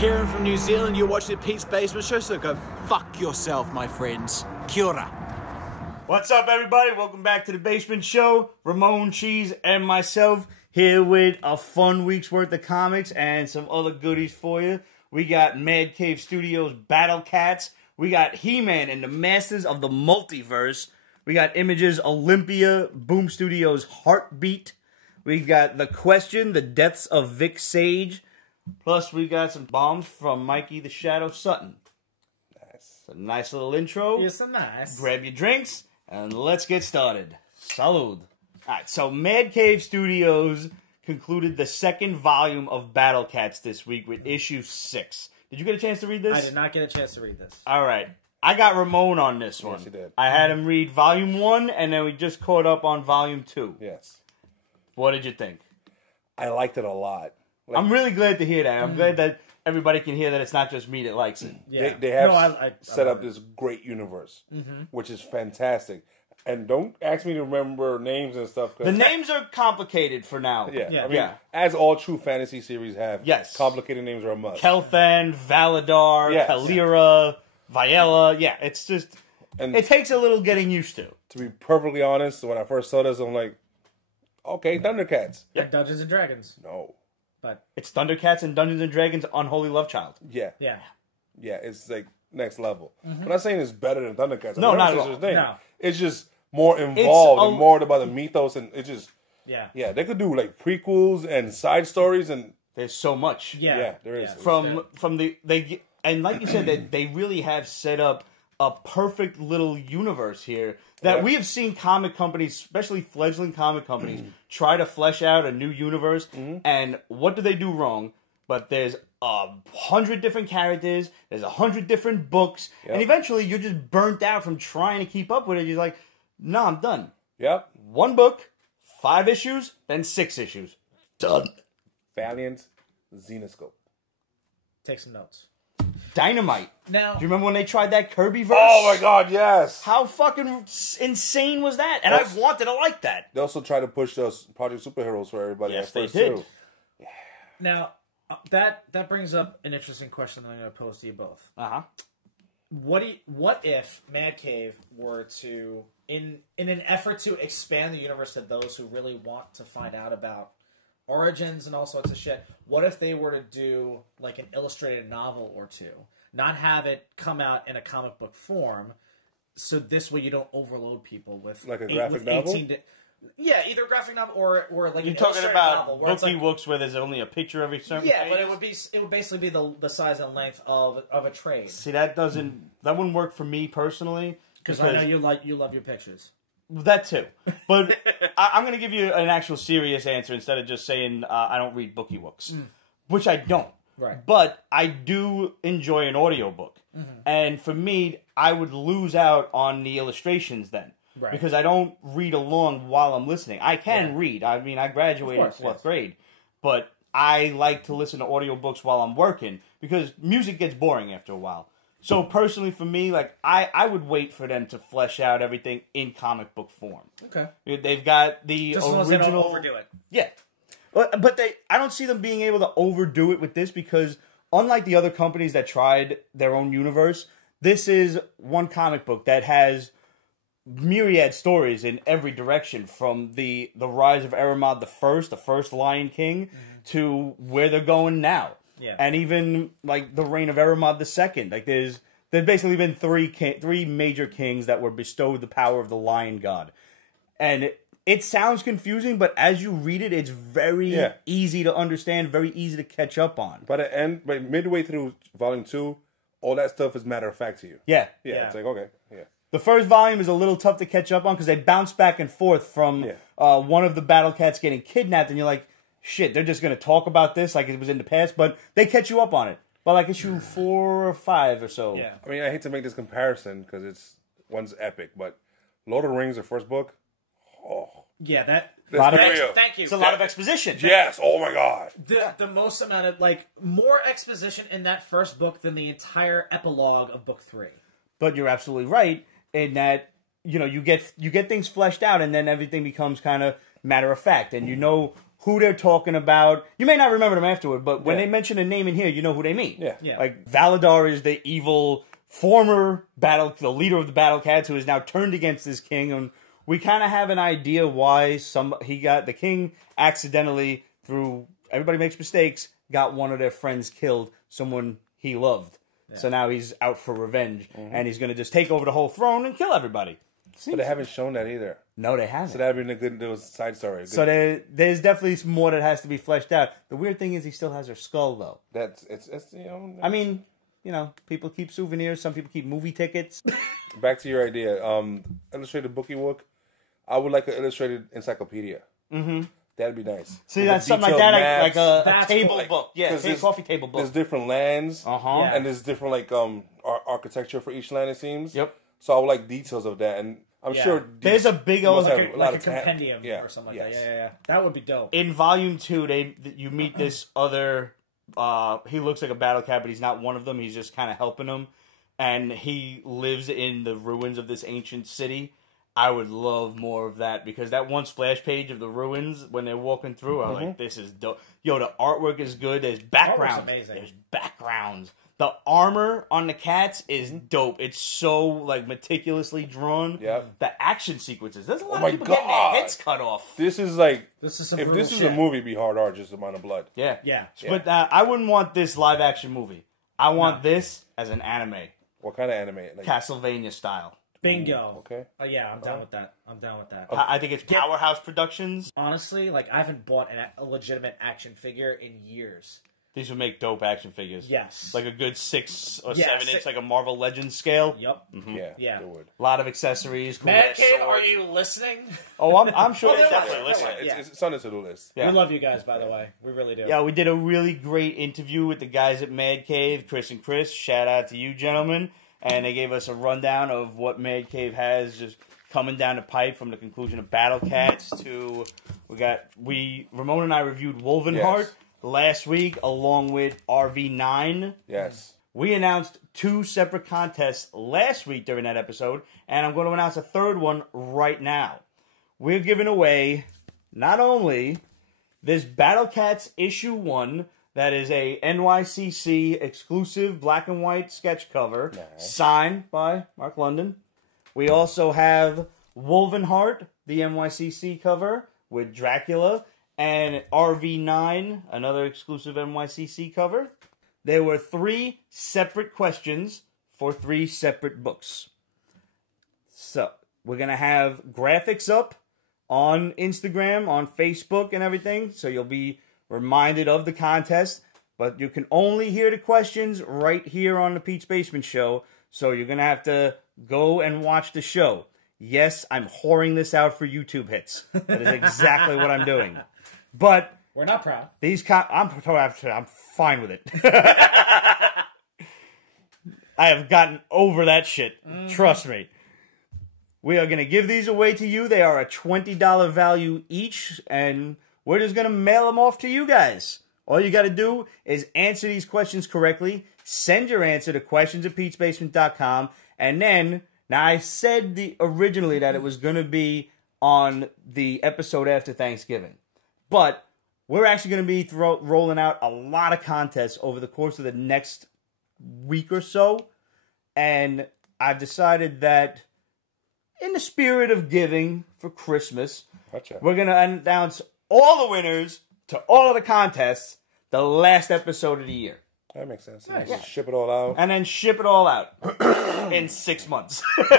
Kieran from New Zealand, you're watching Pete's Basement Show, so go fuck yourself, my friends. Kia ora. What's up, everybody? Welcome back to the Basement Show. Ramon, Cheeze, and myself here with a fun week's worth of comics and some other goodies for you. We got Cave Studios Battlecats. We got He-Man and the Masters of the Multiverse. We got Images Olympia, Boom Studios Heartbeat. We got The Question, The Deaths of Vic Sage. Plus, we got some bombs from Mikey the Shadow Sutton. Nice. A nice little intro. Yes, so nice. Grab your drinks, and let's get started. Salud. Alright, so Mad Cave Studios concluded the second volume of Battlecats this week with issue 6. Did you get a chance to read this? I did not get a chance to read this. Alright. I got Ramon on this one. Yes, you did. I had him read volume 1, and then we just caught up on volume 2. Yes. What did you think? I liked it a lot. Like, I'm really glad to hear that. I'm glad that everybody can hear that it's not just me that likes it. Yeah. They have I set up this great universe, which is fantastic. And don't ask me to remember names and stuff. The names are complicated for now. Yeah. I mean, Yeah. as all true fantasy series have, Yes. complicated names are a must. Kelthan, Valadar, Yes. Kalira, Viella. Yeah, it's just... And it takes a little getting used to. to be perfectly honest, when I first saw this, I'm like, okay, Thundercats. Like Dungeons and Dragons. No. But It's Thundercats and Dungeons and Dragons Unholy Love Child. Yeah. yeah. Yeah, it's like next level. I'm not saying it's better than Thundercats. No, I've not never at said all. such a thing. No. It's just more involved and more about the mythos, and it just... Yeah. Yeah, they could do like prequels and side stories, and There's so much. Yeah. Yeah, there is. From the... And like you said, that they really have set up a perfect little universe here that Yeah. we have seen comic companies, especially fledgling comic companies, try to flesh out a new universe. And what do they do wrong? But there's 100 different characters, there's 100 different books, and eventually you're just burnt out from trying to keep up with it. You're like, no, I'm done. Yep. 1 book, 5 issues, then 6 issues. Done. Valiant Xenoscope. Take some notes. Dynamite. Now, Do you remember when they tried that Kirby verse? Oh my god, yes! How fucking insane was that? And I wanted to like that. They also try to push those Project Superheroes for everybody Yes, at they first did. too. now that brings up an interesting question that I'm going to pose to you both. Uh-huh. What if Mad Cave were to, in an effort to expand the universe to those who really want to find out about origins and all sorts of shit, what if they were to do like an illustrated novel or two, not have it come out in a comic book form, so this way you don't overload people with Like a graphic novel? Yeah, either a graphic novel or like You're an talking illustrated about novel where it's booky like, books where there's only a picture every certain yeah, page? but it would basically be the size and length of a trade. See, that wouldn't work for me personally. Because I know you love your pictures. That too. But I'm going to give you an actual serious answer instead of just saying I don't read booky books. Which I don't. Right. But I do enjoy an audiobook. And for me, I would lose out on the illustrations then. Right. Because I don't read along while I'm listening. I can read. I mean, I graduated in 4th grade. But I like to listen to audiobooks while I'm working because music gets boring after a while. So personally for me, like I would wait for them to flesh out everything in comic book form. Okay. They've got the Just as long as original. they don't overdo it. Yeah, but I don't see them being able to overdo it with this because unlike the other companies that tried their own universe, this is one comic book that has myriad stories in every direction, from the rise of Eramod the first Lion King, to where they're going now. Yeah. And even like the reign of Eramod II. Like there's basically been three major kings that were bestowed the power of the Lion God. And it sounds confusing, but as you read it, it's very easy to understand, very easy to catch up on. By the end, by midway through Volume 2, all that stuff is matter of fact to you. Yeah. Yeah, it's like, okay, yeah. The first volume is a little tough to catch up on because they bounce back and forth from one of the Battlecats getting kidnapped, and you're like, shit, they're just going to talk about this like it was in the past, but they catch you up on it by like issue 4 or 5 or so. Yeah. I mean, I hate to make this comparison because one's epic, but Lord of the Rings, the first book, Yeah, that. Let's be Thank real. Thank you. It's a lot of exposition. Yes, oh my god. The most amount of more exposition in that first book than the entire epilogue of book 3. But you're absolutely right in that you get things fleshed out, and then everything becomes kind of matter of fact, and you know who they're talking about. You may not remember them afterward, but when they mention a name in here, you know who they mean. Yeah. Like Valadar is the evil former the leader of the Battlecats who is now turned against his king, and we kind of have an idea why the king accidentally, through everybody makes mistakes, got one of their friends killed, someone he loved. Yeah. So now he's out for revenge, and he's going to just take over the whole throne and kill everybody. But they haven't shown that either. No, they haven't. So that'd been a good little side story. So there's definitely more that has to be fleshed out. The weird thing is he still has her skull, though. It's you know. I mean, you know, people keep souvenirs. Some people keep movie tickets. Back to your idea. Illustrated bookie book. I would like an illustrated encyclopedia. Mm-hmm. That'd be nice. See, that's something like that, like a table book. Yeah, coffee table book. There's different lands, and there's different like architecture for each land. It seems. Yep. So I would like details of that, and I'm sure there's a big old like a compendium or something like that. Yeah. That would be dope. In Volume 2, you meet this other. He looks like a battle cat, but he's not one of them. He's just kind of helping them, and he lives in the ruins of this ancient city. I would love more of that, because that one splash page of the ruins when they're walking through, I'm like, this is dope. Yo, the artwork is good. There's backgrounds. Amazing. There's backgrounds. The armor on the cats is dope. It's so like meticulously drawn. Yeah. The action sequences. There's a lot of people getting their heads cut off. This is like some if this is a movie, it'd be hard art, just the amount of blood. Yeah. Yeah. But I wouldn't want this live action movie. I want this as an anime. What kind of anime? Like Castlevania style. Bingo. Okay. Yeah, I'm down with that. I think it's Powerhouse Productions. Honestly, like I haven't bought a legitimate action figure in years. These would make dope action figures. Yes. Like a good 6 or 7 inch, like a Marvel Legends scale. Yep. Mm-hmm. Yeah. They would. A lot of accessories. Cool Man Cave, are you listening? Oh, I'm sure they're definitely listening. It's on the list. Yeah. We love you guys, by the way. We really do. Yeah, we did a really great interview with the guys at Mad Cave, Chris and Chris. Shout out to you, gentlemen. And they gave us a rundown of what Mad Cave has just coming down the pipe, from the conclusion of Battlecats to Ramon and I reviewed Wolvenheart last week along with RV9. Yes. We announced 2 separate contests last week during that episode, and I'm going to announce a third one right now. We're giving away not only this Battlecats issue 1, that is a NYCC exclusive black and white sketch cover, signed by Mark London. We also have Wolvenheart, the NYCC cover with Dracula, and RV9, another exclusive NYCC cover. There were 3 separate questions for 3 separate books. So, we're going to have graphics up on Instagram, on Facebook, and everything, so you'll be reminded of the contest, but you can only hear the questions right here on the Pete's Basement Show, so you're going to have to go and watch the show. Yes, I'm whoring this out for YouTube hits. That is exactly what I'm doing. But we're not proud. I'm fine with it. I have gotten over that shit. Trust me. We are going to give these away to you. They are a $20 value each, and we're just going to mail them off to you guys. All you got to do is answer these questions correctly. Send your answer to questions@petesbasement.com. And then, now I said originally that it was going to be on the episode after Thanksgiving. But we're actually going to be rolling out a lot of contests over the course of the next week or so. And I've decided that in the spirit of giving for Christmas, we're going to announce all the winners to all of the contests the last episode of the year. That makes sense. Yeah. Ship it all out. And then ship it all out in 6 months. It's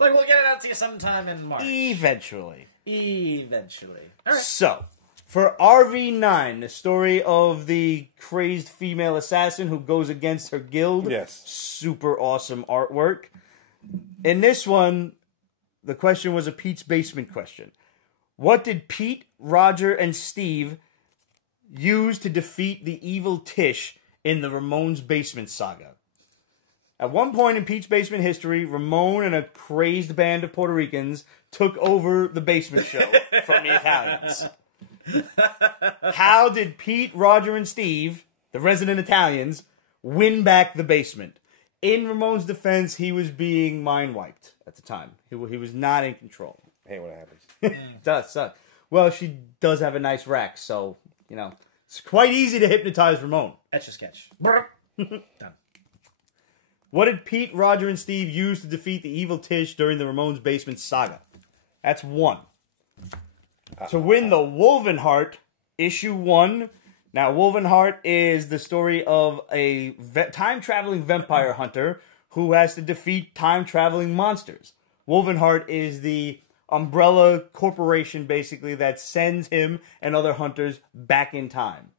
like we'll get it out to you sometime in March. Eventually. All right. So, for RV9, the story of the crazed female assassin who goes against her guild. Yes. Super awesome artwork. In this one, the question was a Pete's Basement question. What did Pete, Roger, and Steve use to defeat the evil Tish in the Ramon's Basement saga? At one point in Pete's Basement history, Ramon and a crazed band of Puerto Ricans took over the basement show from the Italians. How did Pete, Roger, and Steve, the resident Italians, win back the basement? In Ramon's defense, he was being mind-wiped at the time. He was not in control. Hey, what happens? It does suck. Well, she does have a nice rack, so, you know, it's quite easy to hypnotize Ramon. Etch-a-sketch. Done. What did Pete, Roger, and Steve use to defeat the evil Tish during the Ramon's Basement saga? That's 1. To win the Wolvenheart, issue 1. Now, Wolvenheart is the story of a time-traveling vampire hunter who has to defeat time-traveling monsters. Wolvenheart is the umbrella corporation, basically, that sends him and other hunters back in time.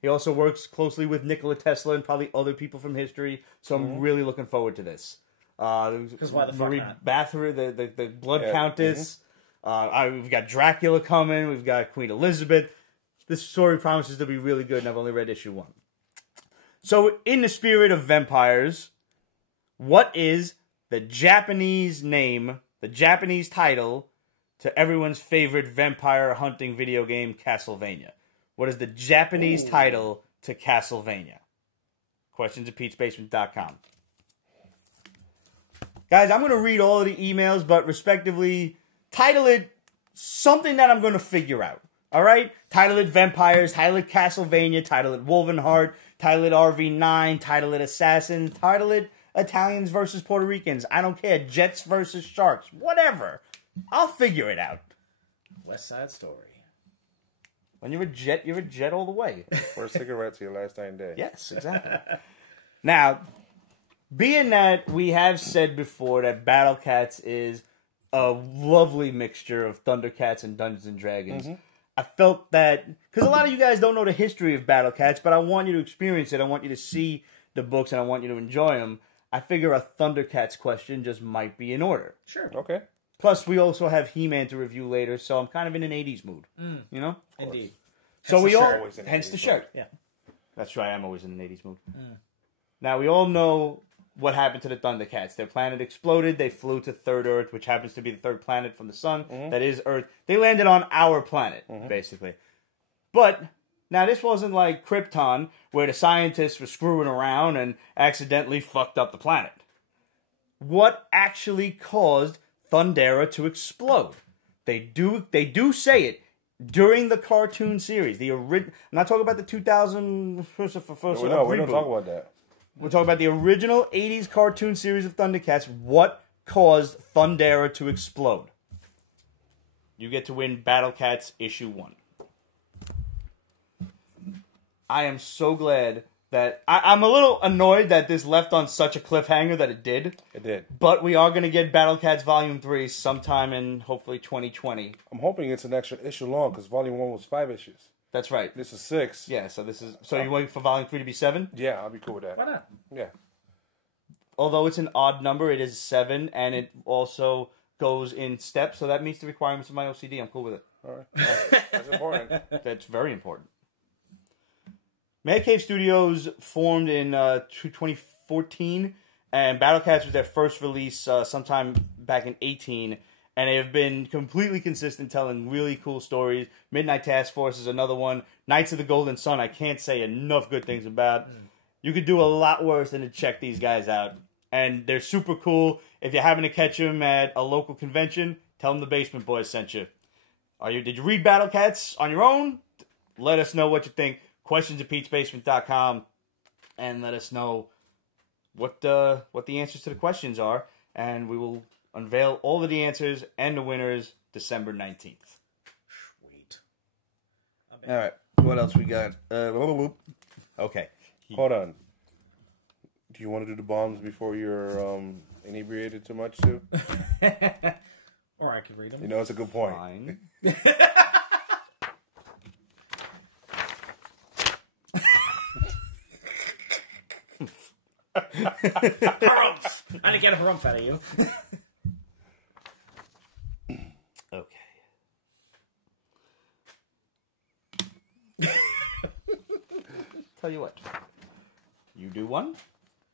He also works closely with Nikola Tesla and probably other people from history, so I'm really looking forward to this. Because why the fuck Marie not? Bathory, the Blood Countess. We've got Dracula coming. We've got Queen Elizabeth. This story promises to be really good, and I've only read issue 1. So, in the spirit of vampires, what is the Japanese name, the Japanese title to everyone's favorite vampire hunting video game, Castlevania? What is the Japanese title to Castlevania? Questions at Pete'sBasement.com. Guys, I'm going to read all of the emails, but respectively, title it something that I'm going to figure out. All right? Title it Vampires, title it Castlevania, title it Wolvenheart, title it RV9, title it Assassins, title it Italians versus Puerto Ricans. I don't care. Jets versus Sharks. Whatever. I'll figure it out. West Side Story. When you're a jet all the way. Or a cigarette to your last dying day. Yes, exactly. Now, being that we have said before that Battlecats is a lovely mixture of Thundercats and Dungeons and Dragons, I felt that, because a lot of you guys don't know the history of Battlecats, but I want you to experience it, I want you to see the books, and I want you to enjoy them, I figure a Thundercats question just might be in order. Sure. Okay. Plus, we also have He-Man to review later, so I'm kind of in an 80s mood. You know? Indeed. So we all... Always in an Hence the 80s shirt. Yeah. That's right, I'm always in an 80s mood. Now, we all know what happened to the Thundercats. Their planet exploded, they flew to Third Earth, which happens to be the third planet from the sun. That is Earth. They landed on our planet, basically. But, now this wasn't like Krypton, where the scientists were screwing around and accidentally fucked up the planet. What actually caused Thundera to explode? They do say it during the cartoon series. I'm not talking about the 2000 first No, reboot. we don't talk about that. We're talking about the original 80s cartoon series of Thundercats. What caused Thundera to explode? You get to win Battlecats issue 1. I am so glad that... I'm a little annoyed that this left on such a cliffhanger that it did. It did. But we are going to get Battlecats Volume 3 sometime in, hopefully, 2020. I'm hoping it's an extra issue long, because Volume 1 was 5 issues. That's right. This is 6. Yeah, so this is... So you're waiting for Volume 3 to be 7? Yeah, I'll be cool with that. Why not? Yeah. Although it's an odd number, it is 7, and it also goes in steps, so that meets the requirements of my OCD. I'm cool with it. All right. That's important. That's very important. Cave Studios formed in 2014, and Battlecats was their first release sometime back in 18, and they have been completely consistent telling really cool stories. Midnight Task Force is another one. Knights of the Golden Sun, I can't say enough good things about. You could do a lot worse than to check these guys out. And they're super cool. If you happen to catch them at a local convention, tell them the Basement Boys sent you. Did you read Battlecats on your own? Let us know what you think. Questions at Pete'sBasement.com, and let us know what the answers to the questions are, and we will unveil all of the answers and the winners December 19th. Sweet. All right, what else we got? Okay. Hold on. Do you want to do the bombs before you're inebriated too much, too? Or I could read them. You know, it's a good point. Fine. Harumph! I didn't get a harumph out of you. Okay. Tell you what. You do one,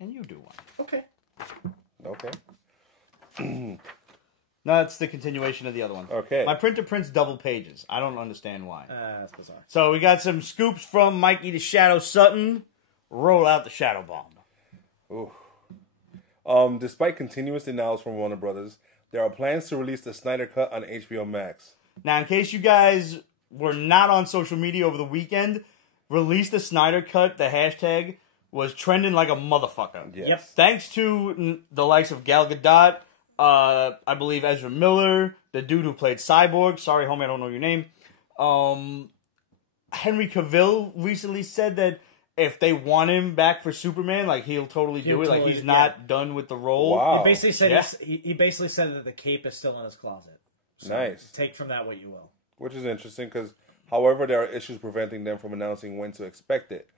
and you do one. Okay. Okay. No, it's the continuation of the other one. Okay. My printer prints double pages. I don't understand why. That's bizarre. So we got some scoops from Mikey the Shadow Sutton. Roll out the Shadow Bomb. Ooh. Despite continuous denials from Warner Brothers, there are plans to release the Snyder Cut on HBO Max. Now, in case you guys were not on social media over the weekend, Release the Snyder Cut, the hashtag, was trending like a motherfucker. Yes. Yep. Thanks to the likes of Gal Gadot, I believe Ezra Miller, the dude who played Cyborg. Sorry, homie, I don't know your name. Henry Cavill recently said that if they want him back for Superman, like he'll totally do it. Like he's not done with the role. Wow. He basically said he basically said that the cape is still in his closet. So Nice. Take from that what you will. Which is interesting because, however, there are issues preventing them from announcing when to expect it.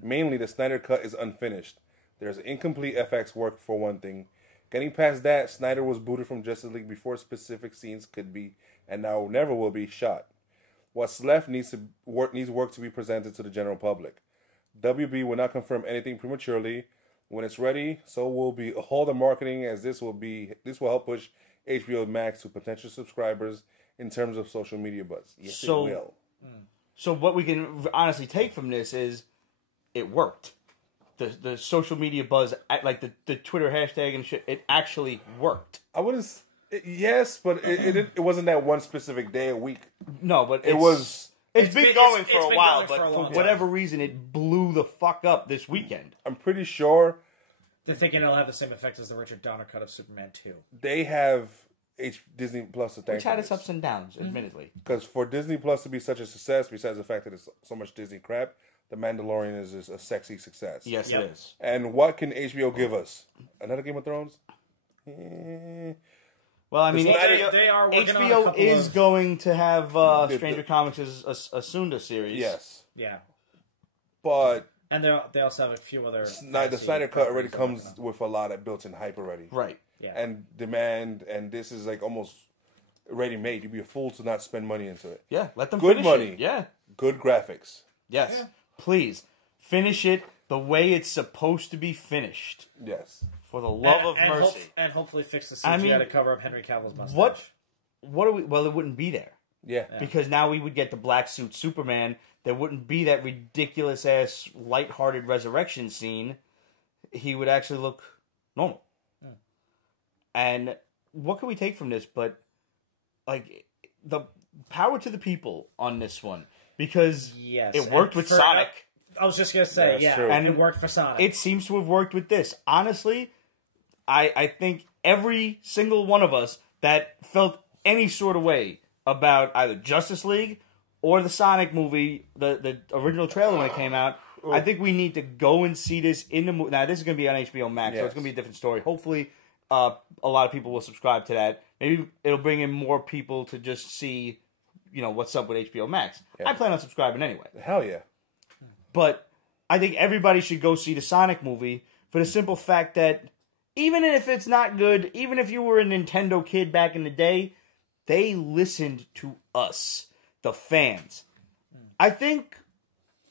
Mainly, the Snyder Cut is unfinished. There's incomplete FX work for one thing. Getting past that, Snyder was booted from Justice League before specific scenes could be, and now never will be, shot. What's left needs work to be presented to the general public. WB will not confirm anything prematurely. When it's ready, so will be all the marketing, as this will help push HBO Max to potential subscribers in terms of social media buzz. Yes, it will. So what we can honestly take from this is it worked. The social media buzz, like the Twitter hashtag and shit, it actually worked. Yes, but it wasn't that one specific day a week. No, but It's been going for a been while, going for but a for long whatever reason, it blew the fuck up this weekend. I'm pretty sure They're thinking it'll have the same effect as the Richard Donner cut of Superman 2. they have Disney Plus to thank Which had for its this. ups and downs, admittedly. Because for Disney Plus to be such a success, besides the fact that it's so much Disney crap, The Mandalorian is a sexy success. Yes, Yep. it is. And what can HBO give us? Another Game of Thrones? Well, I mean, They are working on a HBO couple is of- going to have Stranger Comics as a Sunda series. Yes. Yeah. But And they also have a few other... the Snyder Cut already comes with a lot of built-in hype already. Right. Yeah. And demand, and this is like almost ready-made. You'd be a fool to not spend money into it. Yeah, let them Good finish money. it. Yeah. Good graphics. Yes. Yeah. Please, finish it the way it's supposed to be finished. Yes. For the love of and mercy. and hopefully fix the CGI I mean, to cover up Henry Cavill's mustache. What are we... Well, it wouldn't be there. Yeah. Because now we would get the black suit Superman. There wouldn't be that ridiculous ass lighthearted resurrection scene. He would actually look normal. And what can we take from this? But like the power to the people on this one, because Yes. it worked with Sonic. I was just gonna say, That's yeah, true. and it worked for Sonic. It seems to have worked with this. Honestly, I think every single one of us that felt any sort of way about either Justice League or the Sonic movie, the original trailer when it came out, I think we need to go and see this in the movie. Now, this is going to be on HBO Max, so it's going to be a different story. Hopefully, a lot of people will subscribe to that. Maybe it'll bring in more people to just see, what's up with HBO Max. Yeah. I plan on subscribing anyway. Hell yeah. But I think everybody should go see the Sonic movie for the simple fact that even if it's not good, even if you were a Nintendo kid back in the day, they listened to us, the fans. I think,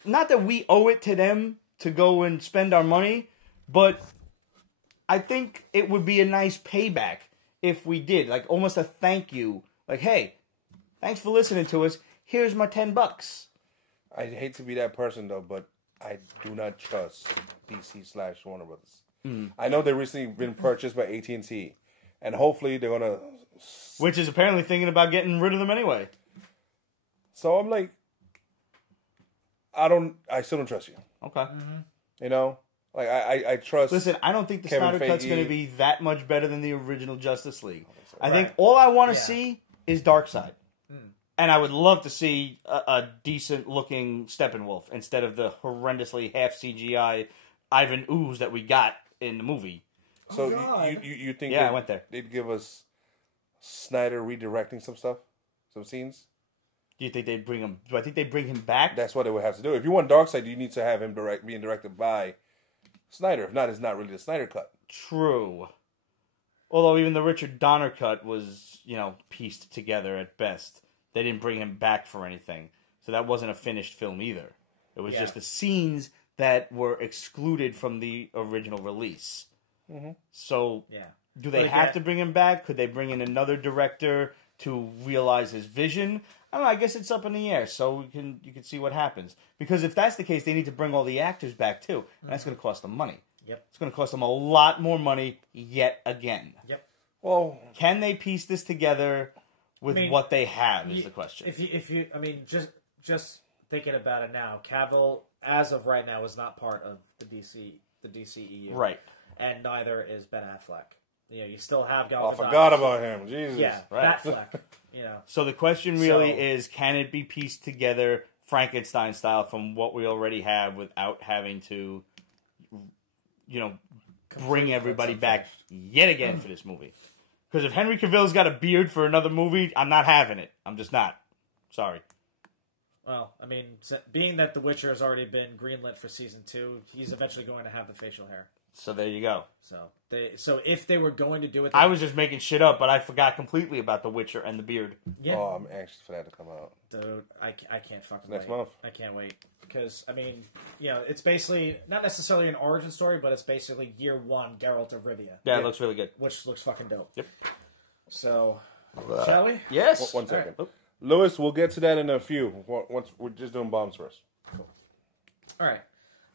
not that we owe it to them to go and spend our money, but I think it would be a nice payback if we did, like almost a thank you. Like, hey, thanks for listening to us. Here's my $10. I hate to be that person though, but I do not trust DC/Warner Brothers. I know they've recently been purchased by AT&T, and hopefully they're gonna. Which is apparently thinking about getting rid of them anyway. So I'm like, I still don't trust you. Okay. Like I trust. Listen, I don't think the Kevin Snyder Cut's Feige. going to be that much better than the original Justice League. I think all I want to see is Darkseid. And I would love to see a decent-looking Steppenwolf instead of the horrendously half CGI Ivan Ooze that we got in the movie. So you think? Yeah, I went there. They'd give us Snyder redirecting some stuff, some scenes. Do you think they'd bring him? Do I think they'd bring him back? That's what they would have to do. If you want Darkseid, you need to have him being directed by Snyder. If not, it's not really the Snyder Cut. True. Although even the Richard Donner cut was, pieced together at best. They didn't bring him back for anything. So that wasn't a finished film either. It was just the scenes that were excluded from the original release. Mm-hmm. So do they have to bring him back? Could they bring in another director to realize his vision? I don't know. I guess it's up in the air. So you can see what happens. Because if that's the case, they need to bring all the actors back too. And that's going to cost them money. Yep. It's going to cost them a lot more money yet again. Yep. Well, Can they piece this together with what they have is the question. If you, I mean, just thinking about it now, Cavill, as of right now, is not part of the DCEU, right? And neither is Ben Affleck. You know, you still have Gal Oh, Gadot. I forgot about him. Jesus. Yeah, right. Batfleck. You know. So the question really is, can it be pieced together Frankenstein style from what we already have without having to, bring everybody back yet again for this movie? Because if Henry Cavill's got a beard for another movie, I'm not having it. I'm just not. Sorry. Well, I mean, being that The Witcher has already been greenlit for season 2, he's eventually going to have the facial hair. So there you go. So if they were going to do it, I was just making shit up, but I forgot completely about The Witcher and the beard. Yeah. Oh, I'm anxious for that to come out. Dude, I can't fucking Next wait. month. I can't wait. Because, I mean, it's basically, not necessarily an origin story, but it's basically year 1 Geralt of Rivia. Yeah, it looks really good. Which looks fucking dope. Yep. So, shall we? Yes. One second. Right. Lewis, we'll get to that in a few. Once we're just doing bombs first. Cool. All right.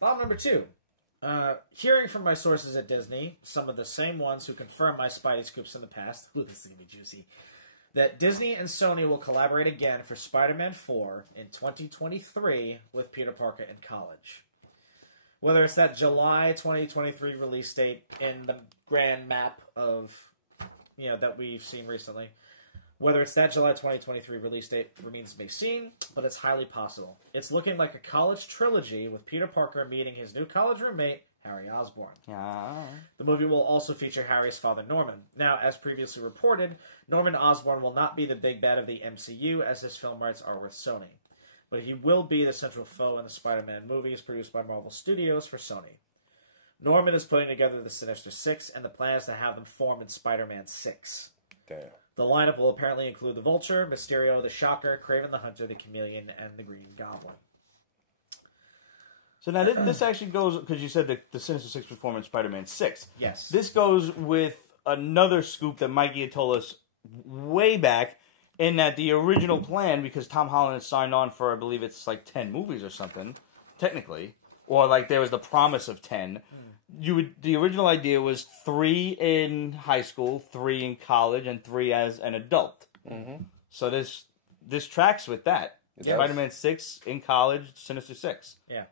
Bomb number 2. Hearing from my sources at Disney, some of the same ones who confirmed my Spidey scoops in the past, ooh, this is going to be juicy, that Disney and Sony will collaborate again for Spider-Man 4 in 2023 with Peter Parker in college. Whether it's that July 2023 release date in the grand map of, that we've seen recently, whether it's that July 2023 release date remains to be seen, but it's highly possible. It's looking like a college trilogy with Peter Parker meeting his new college roommate, Harry Osborn. The movie will also feature Harry's father, Norman. Now, as previously reported, Norman Osborn will not be the big bad of the MCU, as his film rights are with Sony. But he will be the central foe in the Spider-Man movies produced by Marvel Studios for Sony. Norman is putting together the Sinister Six, and the plan is to have them form in Spider-Man 6. Damn. The lineup will apparently include the Vulture, Mysterio, the Shocker, Kraven the Hunter, the Chameleon, and the Green Goblin. So now this actually goes, because you said the Sinister Six would form in Spider-Man 6. Yes. This goes with another scoop that Mikey had told us way back, in that the original plan, because Tom Holland had signed on for, I believe it's like 10 movies or something, technically, or like there was the promise of 10. The original idea was 3 in high school, 3 in college, and 3 as an adult. Mm-hmm. So this tracks with that. Spider-Man 6 in college, Sinister 6. Yeah.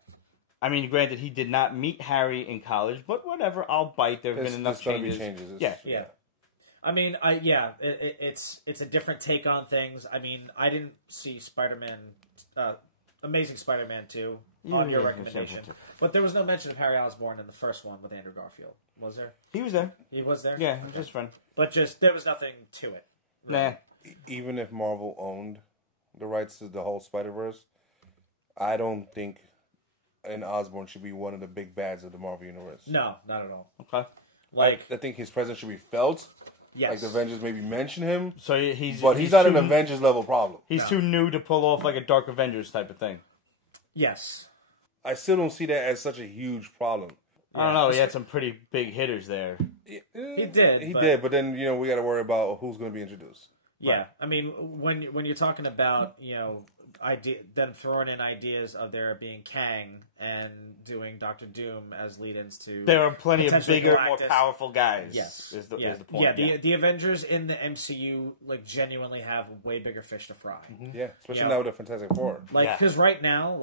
I mean, granted, he did not meet Harry in college, but whatever, I'll bite. There have been enough changes. Yeah. I mean, it's a different take on things. I mean, I didn't see Spider-Man, Amazing Spider-Man 2 on your recommendation, but there was no mention of Harry Osborn in the first one with Andrew Garfield, was there? He was there. He was there? Yeah, he was just fun. But there was nothing to it. Really. Nah. Even if Marvel owned the rights to the whole Spider-Verse, I don't think an Osborn should be one of the big bads of the Marvel Universe. No, not at all. Okay. I think his presence should be felt. Yes. Like the Avengers maybe mention him. So he's not an Avengers level problem. He's too new to pull off like a Dark Avengers type of thing. Yes. I still don't see that as such a huge problem. I don't know. He had some pretty big hitters there. He did. He did, but then we got to worry about who's going to be introduced. Yeah, Right. I mean, when you're talking about them throwing in ideas of there being Kang and doing Doctor Doom as lead-ins to, there are plenty of bigger, Galactus. more powerful guys. Yes, is the point. Yeah, the Avengers in the MCU genuinely have way bigger fish to fry. Mm-hmm. Yeah, especially now with the Fantastic Four. Because right now,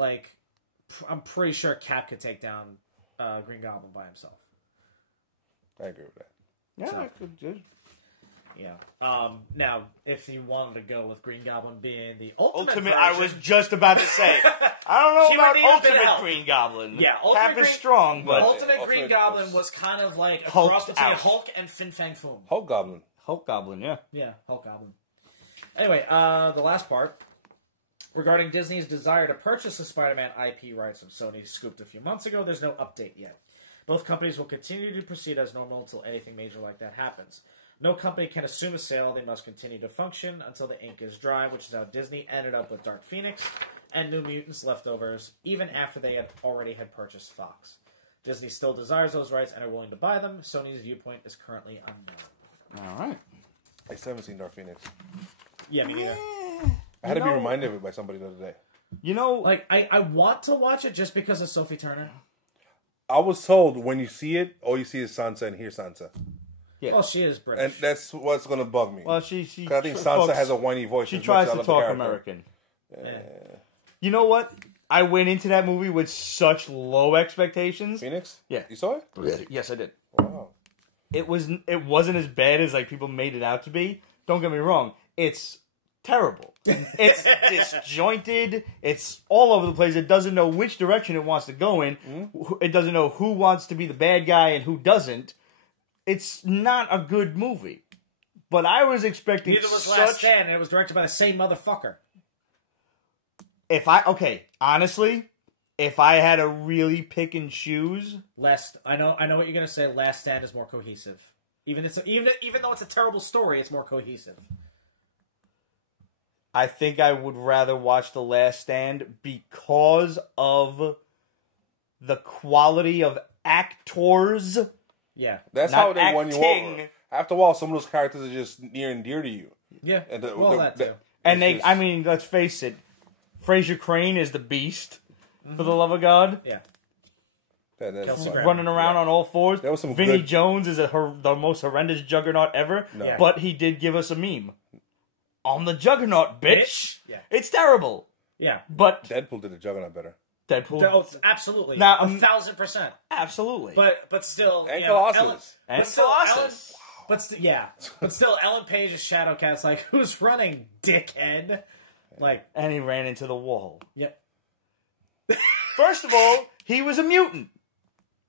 I'm pretty sure Cap could take down Green Goblin by himself. I agree with that. Yeah, So- I could do. Yeah. Now, if you wanted to go with Green Goblin being the ultimate version, I was just about to say. I don't know She about would need a bit of Ultimate help. Green Goblin. Yeah, Cap is strong, but Ultimate Green Ultimate Goblin was- was kind of like a Hulked cross between out. Hulk and Fin Fang Foom. Hulk Goblin. Hulk Goblin, yeah. Yeah, Hulk Goblin. Anyway, the last part regarding Disney's desire to purchase the Spider-Man IP rights from Sony scooped a few months ago. There's no update yet. Both companies will continue to proceed as normal until anything major like that happens. No company can assume a sale. They must continue to function until the ink is dry, which is how Disney ended up with Dark Phoenix and New Mutants leftovers, even after they had already purchased Fox. Disney still desires those rights and are willing to buy them. Sony's viewpoint is currently unknown. All right. I still haven't seen Dark Phoenix. Yeah, me neither. I had to be reminded of it by somebody the other day. You know, Like, I want to watch it just because of Sophie Turner. I was told when you see it, all you see is Sansa and hear Sansa. Yeah. Well, she is British. And that's what's going to bug me. Well, she 'Cause I think Sansa has a whiny voice. She as tries much as I to love the talk character. American. Yeah. You know what? I went into that movie with such low expectations. Phoenix? Yeah. You saw it? Yes, I did. Wow. It wasn't as bad as like people made it out to be. Don't get me wrong. It's terrible. It's disjointed. It's all over the place. It doesn't know which direction it wants to go in. It doesn't know who wants to be the bad guy and who doesn't. It's not a good movie. But I was expecting Neither was Last Stand, and it was directed by the same motherfucker. Honestly, if I had to really pick and choose, I know what you're gonna say. Last Stand is more cohesive. Even though it's a terrible story, it's more cohesive. I think I would rather watch The Last Stand because of the quality of actors. Yeah. That's Not how they won you acting. over. After a while, some of those characters are just near and dear to you. Yeah. And that too. And it's just- I mean, let's face it, Fraser Crane is the beast, for the love of God. Yeah. that's Kelsey fine. Grammer. Running around on all fours. There was some Vinny good- Jones is the most horrendous juggernaut ever, Yeah. but he did give us a meme. On the juggernaut, bitch! Yeah. It's terrible. Yeah. But Deadpool did the Juggernaut better. Deadpool, Oh, absolutely. Now, 1,000%. absolutely. But still, And you know, Colossus. Ellen, And but still, Colossus. but still, Ellen Page's Shadowcat's like, who's running, dickhead? Like, And he ran into the wall. yeah, First of all, he was a mutant.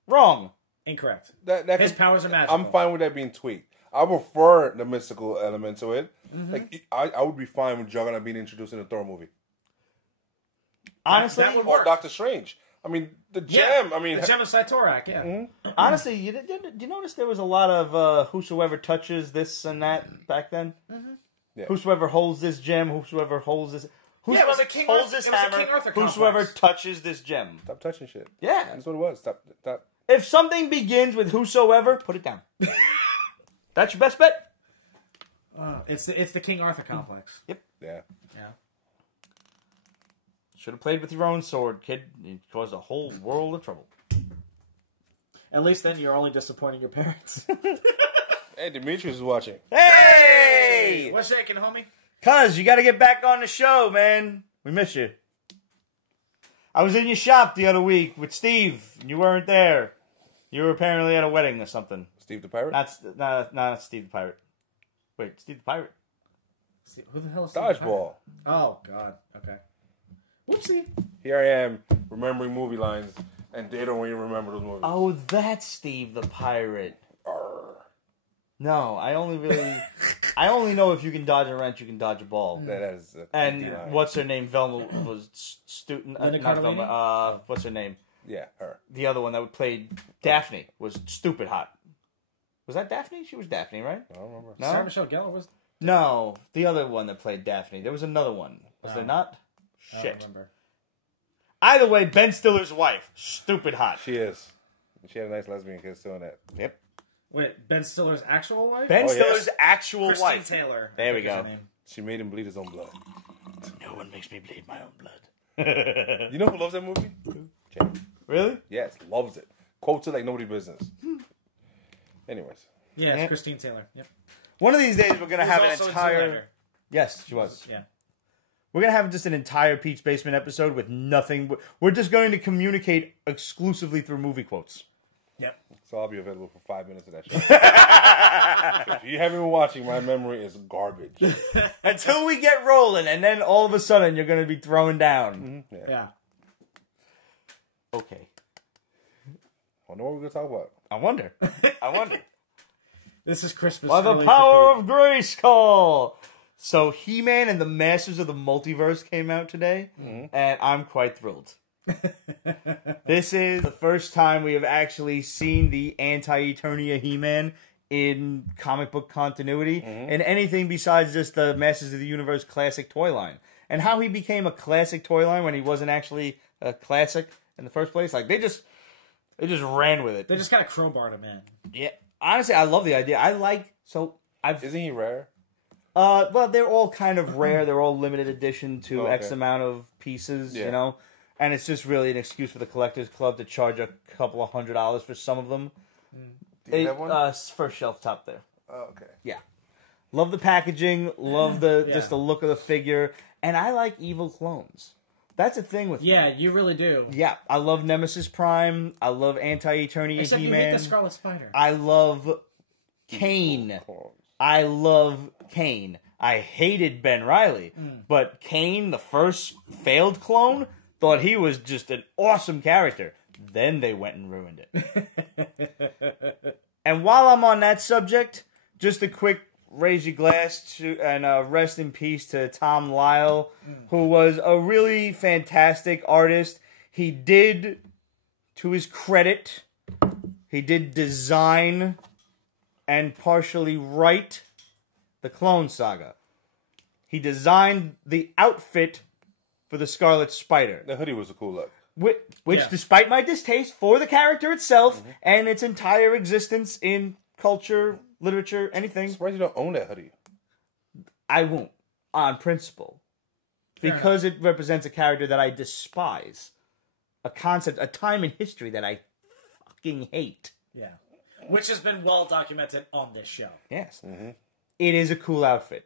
Wrong. incorrect. That His could- powers are magical. I'm fine with that being tweaked. I prefer the mystical element to it. Mm-hmm. Like I would be fine with Juggernaut being introduced in a Thor movie Honestly, that would or work. Doctor Strange. I mean, the Yeah, gem. I mean, the Gem of Cytorak, yeah. honestly, you notice there was a lot of whosoever touches this and that back then? Yeah. Whosoever holds this gem, whosoever holds this... Whosoever it was a King holds Arthur- this it was a hammer, King Arthur whosoever complex. touches this gem. stop touching shit. Yeah. That's what it was. Stop. If something begins with whosoever, put it down. That's your best bet? It's the King Arthur complex. Yep. Yeah. Yeah. Should have played with your own sword, kid. You caused a whole world of trouble. At least then you're only disappointing your parents. Hey, Demetrius is watching. Hey! What's shaking, homie? Cuz, you gotta get back on the show, man. We miss you. I was in your shop the other week with Steve, and you weren't there. You were apparently at a wedding or something. Steve the Pirate. Not Steve the Pirate. Wait, Steve the Pirate? Who the hell is Dodgeball. Oh, God. Okay. Whoopsie. Here I am remembering movie lines, and they don't even remember those movies. Oh, that's Steve the Pirate. Arr. No, I only know if you can dodge a wrench, you can dodge a ball. That is a And line. what's her name? Velma was student. Linda Not Cardellini? Velma. What's her name? Yeah, her. The other one that played Daphne was stupid hot. Was that Daphne? She was Daphne, right? I don't remember. No, Sarah Michelle Gellar was... no, the other one that played Daphne. There was another one. Was there not? I don't Shit. remember. Either way, Ben Stiller's wife, stupid hot. She is. She had a nice lesbian kiss doing that. Yep. Wait, Ben Stiller's actual wife? Ben Oh, yes. Stiller's actual Christine wife. Taylor. I There we think is go. her name. She made him bleed his own blood. No one makes me bleed my own blood. You know who loves that movie? Jenny. Really? Yes, loves it. Quotes it like nobody business. Anyways. Yeah, it's Yeah. Christine Taylor. Yep. One of these days, we're gonna Who's have an also in entire. Zoolander. Yes, she was. Yeah. We're going to have just an entire Pete's Basement episode with nothing. We're just going to communicate exclusively through movie quotes. Yep. So I'll be available for 5 minutes of that show. If you haven't been watching, my memory is garbage. Until we get rolling, and then all of a sudden you're going to be throwing down. Yeah. Okay. I wonder what we're going to talk about. I wonder. This is Christmas. By the early power for of Grayskull! So He-Man and the Masters of the Multiverse came out today, and I'm quite thrilled. This is the first time we have actually seen the Anti-Eternia He-Man in comic book continuity, and anything besides just the Masters of the Universe classic toy line. And how he became a classic toy line when he wasn't actually a classic in the first place. Like, they just ran with it. They just kind of crowbarred him in. Yeah, honestly, I love the idea. Isn't he rare? Well, they're all kind of rare. They're all limited edition to Okay. X amount of pieces, Yeah. you know? And it's just really an excuse for the Collectors Club to charge a couple of $100s for some of them. Do you have one? First shelf top there. Oh, okay. Yeah. Love the packaging. Love just the look of the figure. And I like evil clones. That's a thing with me. Yeah, you really do. Yeah. I love Nemesis Prime. I love Anti-Eternia Except He-Man. you hate the Scarlet Spider. I love Kane. I love Kane. I hated Ben Reilly. But Kane, the first failed clone, thought he was just an awesome character. Then they went and ruined it. And while I'm on that subject, just a quick raise your glass to and rest in peace to Tom Lyle, who was a really fantastic artist. He did, to his credit, he did design and partially write the Clone Saga. He designed the outfit for the Scarlet Spider. The hoodie was a cool look. Which despite my distaste for the character itself and its entire existence in culture, literature, anything, I'm surprised you don't own that hoodie. I won't, on principle. Because it represents a character that I despise. A concept, a time in history that I fucking hate. Yeah. Which has been well documented on this show. Yes. It is a cool outfit.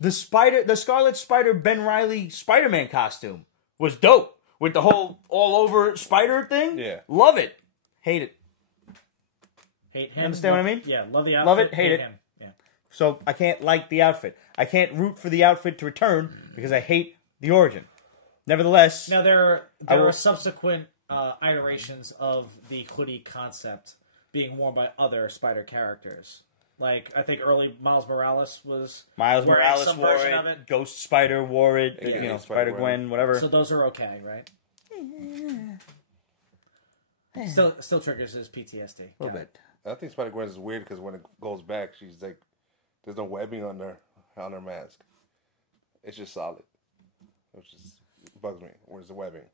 The Scarlet Spider Ben Reilly Spider-Man costume was dope. With the whole all-over spider thing? Yeah. Love it. Hate it. Hate him. You understand what I mean? Yeah, love the outfit. Love it, hate it. him. Yeah. So I can't like the outfit. I can't root for the outfit to return because I hate the origin. Nevertheless... Now, there are subsequent iterations of the hoodie concept being worn by other Spider characters. Like, I think early Miles Morales was Miles wearing Morales some wore version it, of it. Ghost Spider wore it, Yeah. Spider-Gwen, whatever. So those are okay, right? Still triggers his PTSD. A little bit. I think Spider-Gwen is weird because when it goes back, she's like, there's no webbing on her mask. It's just solid, which bugs me. Where's the webbing?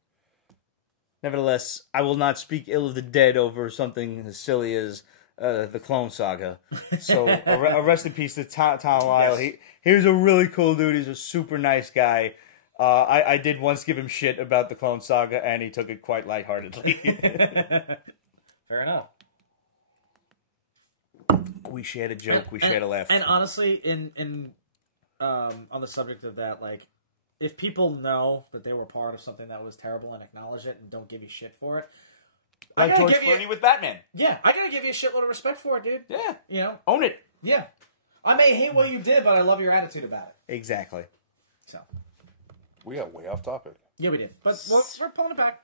Nevertheless, I will not speak ill of the dead over something as silly as the Clone Saga. So, a rest in peace to Tom Lyle. Yes. He was a really cool dude. He's a super nice guy. I did once give him shit about the Clone Saga, and he took it quite lightheartedly. Fair enough. We shared a joke. We shared a laugh. And honestly, on the subject of that, like, if people know that they were part of something that was terrible and acknowledge it and don't give you shit for it, Like George Clooney with Batman. Yeah, I gotta give you a shitload of respect for it, dude. Yeah. You know? Own it. Yeah. I may hate what you did, but I love your attitude about it. Exactly. So. We got way off topic. Yeah, we did. But we're pulling it back.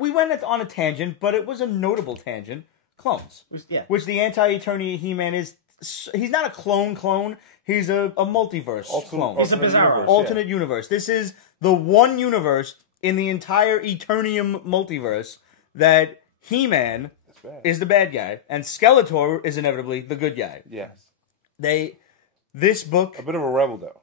We went on a tangent, but it was a notable tangent. Clones. Yeah. Which the Anti-Eternia He-Man is... He's not a clone. He's a multiverse clone. He's a bizarro. Alternate universe. This is the one universe in the entire Eternium multiverse that He-Man is the bad guy, and Skeletor is inevitably the good guy. Yes. This book... A bit of a rebel, though.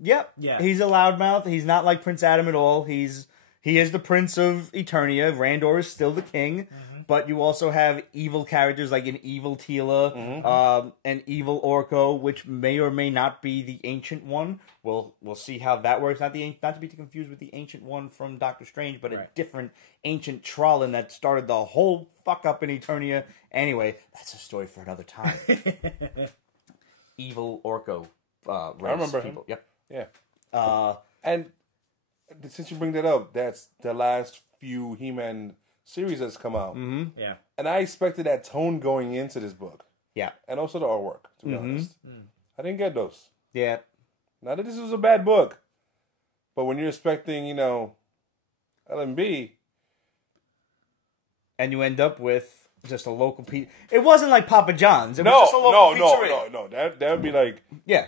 Yep. Yeah. He's a loudmouth. He's not like Prince Adam at all. He is the Prince of Eternia. Randor is still the king. But you also have evil characters like an evil Teela, an evil Orko, which may or may not be the Ancient One. We'll see how that works. Not to be confused with the Ancient One from Doctor Strange, but a different Ancient Trollin that started the whole fuck up in Eternia. Anyway, that's a story for another time. Evil Orko. I remember people. him. Yep. Yeah. And since you bring that up, that's the last few He-Man series that's come out. Mm-hmm. Yeah. And I expected that tone going into this book. Yeah. And also the artwork, to be honest. I didn't get those. Yeah. Not that this was a bad book, but when you're expecting, LMB. And you end up with just a local pizza. It wasn't like Papa John's. It was just a local pizzeria. No. That would be like,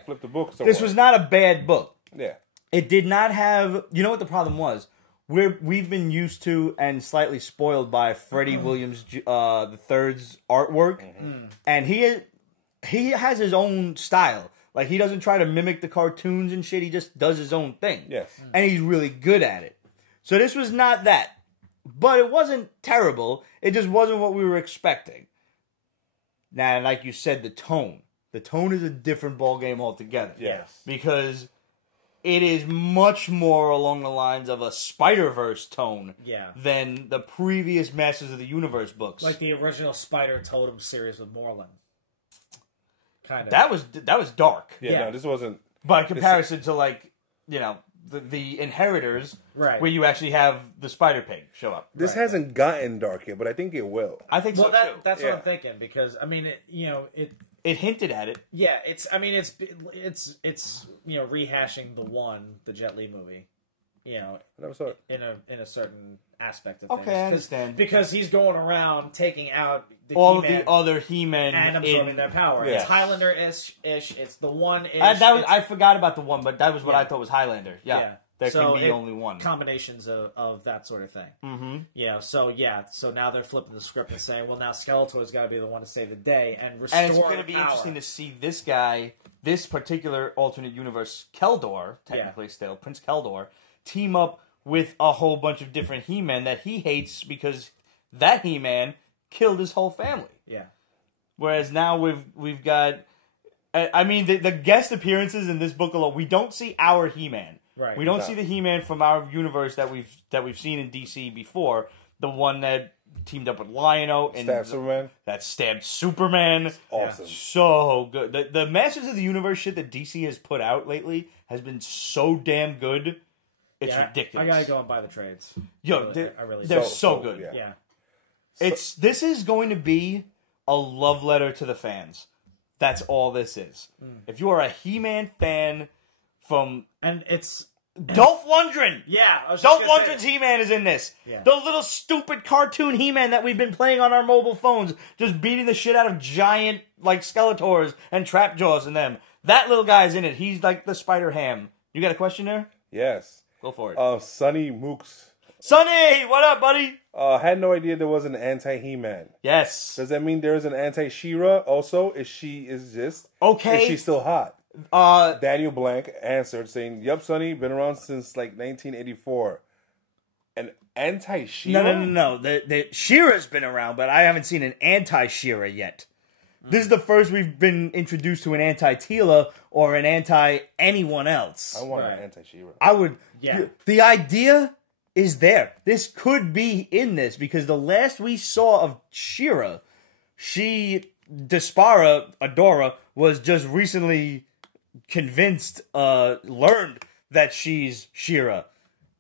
flip the book somewhere. This was not a bad book. Yeah. It did not have... You know what the problem was? We've been used to and slightly spoiled by Freddie Williams III's artwork, and he has his own style. Like, he doesn't try to mimic the cartoons and shit. He just does his own thing. Yes. And he's really good at it. So this was not that. But it wasn't terrible. It just wasn't what we were expecting. Now, like you said, the tone. The tone is a different ballgame altogether. Yes. Because it is much more along the lines of a Spider-Verse tone than the previous Masters of the Universe books. Like the original Spider Totem series with Moreland. Kind of. That was dark. Yeah, no, this wasn't... By comparison to, like, you know, the Inheritors, right, where you actually have the Spider-Pig show up. This hasn't gotten dark yet, but I think it will. I think so, too. That's what I'm thinking, because, I mean, it hinted at it. Yeah, it's you know, rehashing the Jet Li movie, you know, in a certain aspect of things. Okay, I understand. Because he's going around taking out all of the other He-Men and absorbing their power. Yes. It's Highlander-ish. It's the one-ish. I forgot about the one, but that was what I thought was Highlander. Yeah. There so can be only one. Combinations of that sort of thing. Mm-hmm. So now they're flipping the script and saying, well, now Skeletor's got to be the one to save the day and restore And it's going to be power. interesting to see this guy, this particular alternate universe, Keldor, technically still, Prince Keldor, team up with a whole bunch of different He-Men that he hates because that He-Man killed his whole family. Yeah. Whereas now we've got, I mean, the guest appearances in this book alone, we don't see our He-Man. Right. We don't see the He-Man from our universe that we've seen in DC before. The one that teamed up with Lion-O and Superman. That stabbed Superman. Awesome. So good. The Masters of the Universe shit that DC has put out lately has been so damn good. It's ridiculous. I gotta go and buy the trades. Yo, they're so good. Yeah. This is going to be a love letter to the fans. That's all this is. If you are a He-Man fan and it's Dolph Lundgren. Yeah, Dolph Lundgren's He-Man is in this. Yeah. The little stupid cartoon He-Man that we've been playing on our mobile phones, just beating the shit out of giant like Skeletors and Trapjaws and them. That little guy's in it. He's like the Spider Ham. You got a question there? Yes. Go for it. Sonny Mooks. Sonny, what up, buddy? Had no idea there was an anti-He-Man. Yes. Does that mean there is an anti-She-Ra also? Is she okay? Is she still hot? Daniel Blank answered saying, "Yup, Sonny, been around since like 1984." An anti-She-Ra? No. The She-Ra's been around, but I haven't seen an anti-She-Ra yet. This is the first we've been introduced to an anti-Teela or an anti-anyone else. I want an anti-She-Ra. I would. Yeah. The idea is there. This could be in this because the last we saw of She-Ra, Despara, Adora, was just recently learned that she's She-Ra.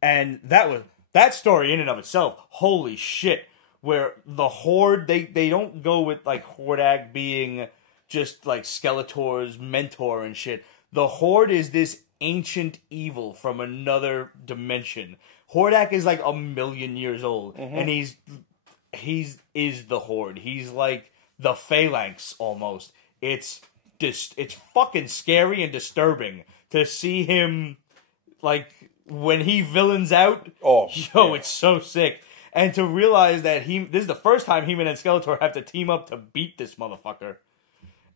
And that story in and of itself, holy shit. Where the Horde, they don't go with, like, Hordak being just, like, Skeletor's mentor and shit. The Horde is this ancient evil from another dimension. Hordak is, like, 1,000,000 years old. Mm-hmm. And he's the Horde. He's, like, the Phalanx, almost. It's fucking scary and disturbing to see him, like, when he villains out. It's so sick. And to realize that this is the first time He-Man and Skeletor have to team up to beat this motherfucker.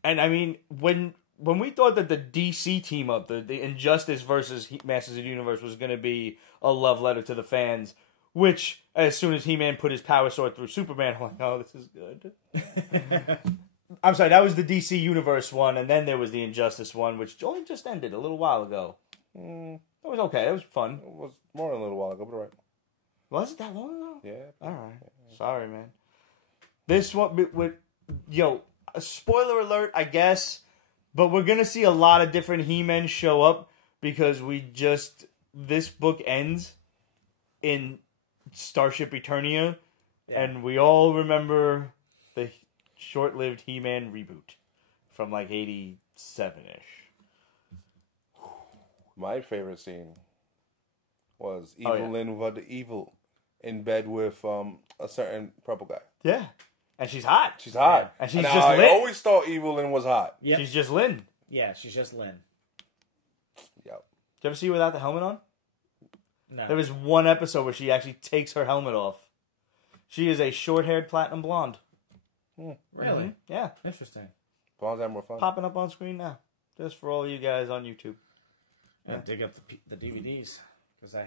And I mean, when we thought that the DC team up, the Injustice versus Masters of the Universe was going to be a love letter to the fans, which as soon as He-Man put his power sword through Superman, I'm like, oh, this is good. I'm sorry, that was the DC Universe one, and then there was the Injustice one, which only just ended a little while ago. It was okay. It was fun. It was more than a little while ago, but all right. Was it that long ago? Yeah. All right. Sorry, man. This one, a spoiler alert, I guess, but we're going to see a lot of different He-Men show up because this book ends in Starship Eternia, and we all remember the short-lived He-Man reboot from like 87-ish. My favorite scene was Evelyn with the evil in bed with a certain purple guy. Yeah. And she's hot. She's hot. Yeah. And she's just Lynn. I always thought Evelyn was hot. Yep. She's just Lynn. Yeah, she's just Lynn. Yep. Did you ever see her without the helmet on? No. There was one episode where she actually takes her helmet off. She is a short-haired platinum blonde. Really? Mm-hmm. Yeah. Interesting. Blondes have more fun. Popping up on screen now. Just for all you guys on YouTube. Yeah. Dig up the DVDs. Because I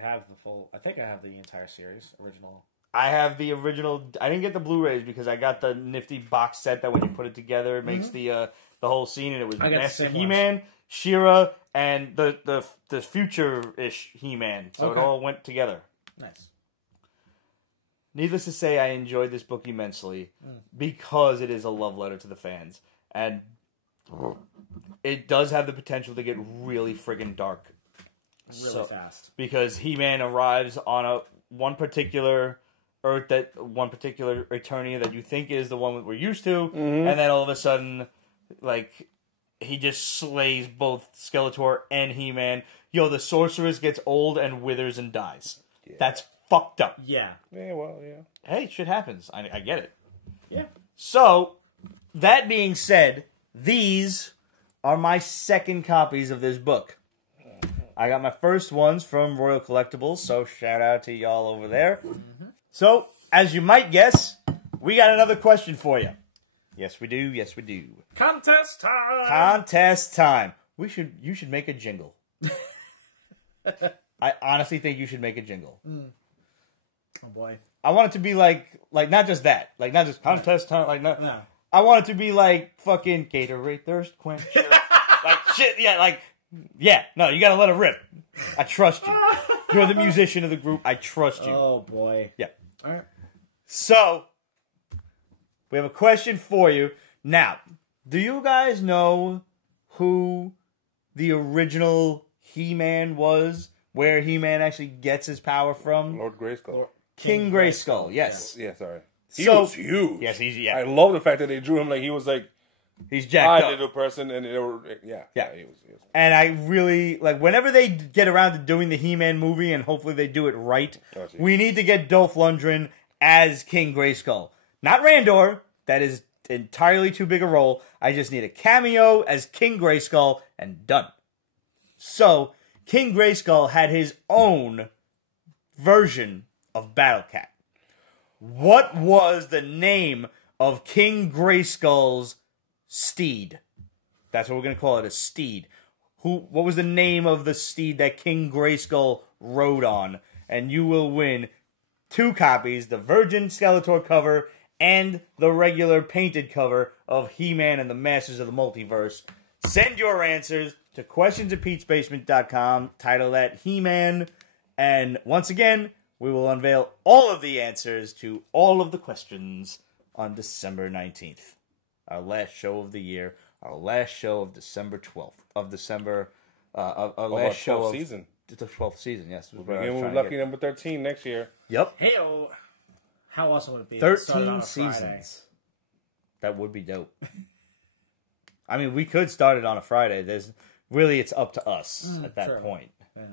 think I have the entire series, original. I have the original. I didn't get the Blu-rays because I got the nifty box set that when you put it together, it makes the whole scene, and it was Master He-Man, She-Ra, and the future-ish He-Man. So Okay. it all went together. Nice. Needless to say, I enjoyed this book immensely because it is a love letter to the fans. And it does have the potential to get really friggin' dark. Really fast. Because He-Man arrives on one particular Earth, one particular Eternia that you think is the one that we're used to, and then all of a sudden, like, he just slays both Skeletor and He-Man. Yo, the sorceress gets old and withers and dies. Yeah. That's fucked up. Yeah. Yeah, well, yeah. Hey, shit happens. I get it. Yeah. So, that being said, these are my second copies of this book. I got my first ones from Royal Collectibles, so shout out to y'all over there. So, as you might guess, we got another question for you. Yes, we do. Yes, we do. Contest time! Contest time. You should make a jingle. I honestly think you should make a jingle. Oh boy. I want it to be like not just that, like not just contest time, like no. No. I want it to be like fucking Gatorade thirst quencher, like shit. Yeah, like yeah. No, you gotta let it rip. I trust you. You're the musician of the group. I trust you. Oh boy. Yeah. All right. So we have a question for you now. Do you guys know who the original He-Man was? Where He-Man actually gets his power from? Lord Grayskull. King Grayskull, yes. Yeah, sorry. He So- was huge. Yes, he's I love the fact that they drew him like he was like he's a jacked up. little person, and they were yeah. He was. And I really, like, whenever they get around to doing the He-Man movie, and hopefully they do it right, we need to get Dolph Lundgren as King Grayskull. Not Randor. That is entirely too big a role. I just need a cameo as King Grayskull, and done. So, King Grayskull had his own version of Battlecat. What was the name of King Grayskull's steed? That's what we're going to call it, a steed. What was the name of the steed that King Grayskull rode on? And you will win 2 copies, the Virgin Skeletor cover and the regular painted cover of He-Man and the Masters of the Multiverse. Send your answers to questions@petesbasement.com. Title that He-Man. And once again, we will unveil all of the answers to all of the questions on December 19th. Our last show of the year. Our last show of December 12th. Of December... our last show of... season. The 12th season, yes. We'll begin with lucky number 13 next year. Yep. Hey-o. How awesome would it be if it started on 13 a Friday? seasons. That would be dope. I mean, we could start it on a Friday. It's up to us at that point. Yeah.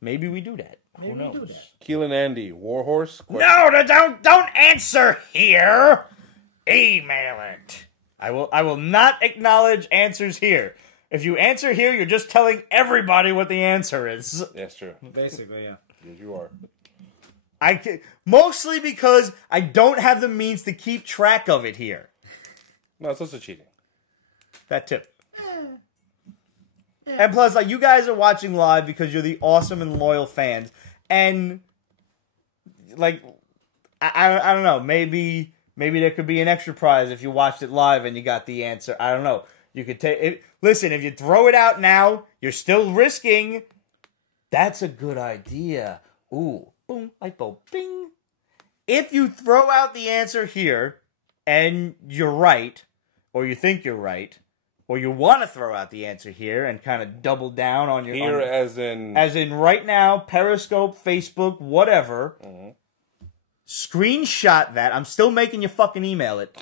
Maybe we do that. Maybe Who we knows? do that. Keelan Andy, Warhorse. No, don't answer here. Email it. I will not acknowledge answers here. If you answer here, you're just telling everybody what the answer is. That's true. Basically, yeah. Yes, you are. Mostly because I don't have the means to keep track of it here. No, it's also cheating. That too. And plus, like, you guys are watching live because you're the awesome and loyal fans. And, like, I don't know. Maybe there could be an extra prize if you watched it live and you got the answer. I don't know. You could take it. Listen, if you throw it out now, you're still risking. That's a good idea. Ooh, boom, light bulb, bing. If you throw out the answer here and you're right, or you think you're right, or you want to throw out the answer here and kind of double down on your Here, as in right now, Periscope, Facebook, whatever. Mm-hmm. Screenshot that. I'm still making you fucking email it.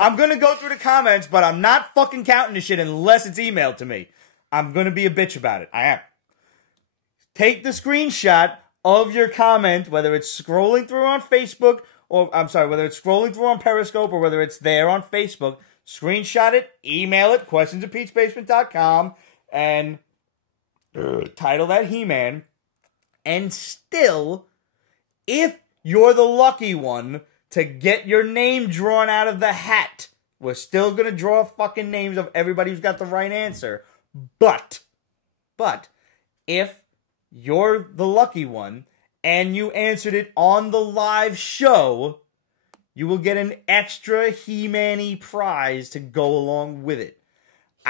I'm going to go through the comments, but I'm not fucking counting the shit unless it's emailed to me. I'm going to be a bitch about it. I am. Take the screenshot of your comment, whether it's scrolling through on Facebook, or, I'm sorry, whether it's scrolling through on Periscope, or whether it's there on Facebook. Screenshot it, email it, questions@petesbasement.com, and title that He-Man. And still, if you're the lucky one to get your name drawn out of the hat, we're still going to draw fucking names of everybody who's got the right answer. But, if you're the lucky one and you answered it on the live show, you will get an extra He-Man-y prize to go along with it.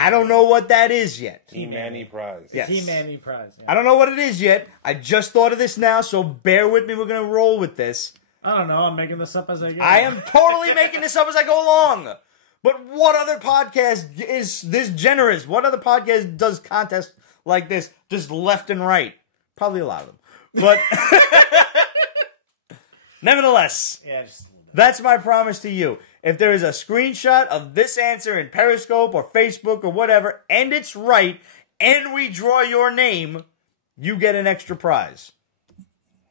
I don't know what that is yet. He-Man prize. Yes. He-Man prize. Yeah. I don't know what it is yet. I just thought of this now, so bear with me. We're going to roll with this. I don't know. I'm making this up as I go. I am totally making this up as I go along. But what other podcast is this generous? What other podcast does contests like this just left and right? Probably a lot of them. But nevertheless, Yeah, just a little bit. that's my promise to you. If there is a screenshot of this answer in Periscope or Facebook or whatever, and it's right, and we draw your name, you get an extra prize.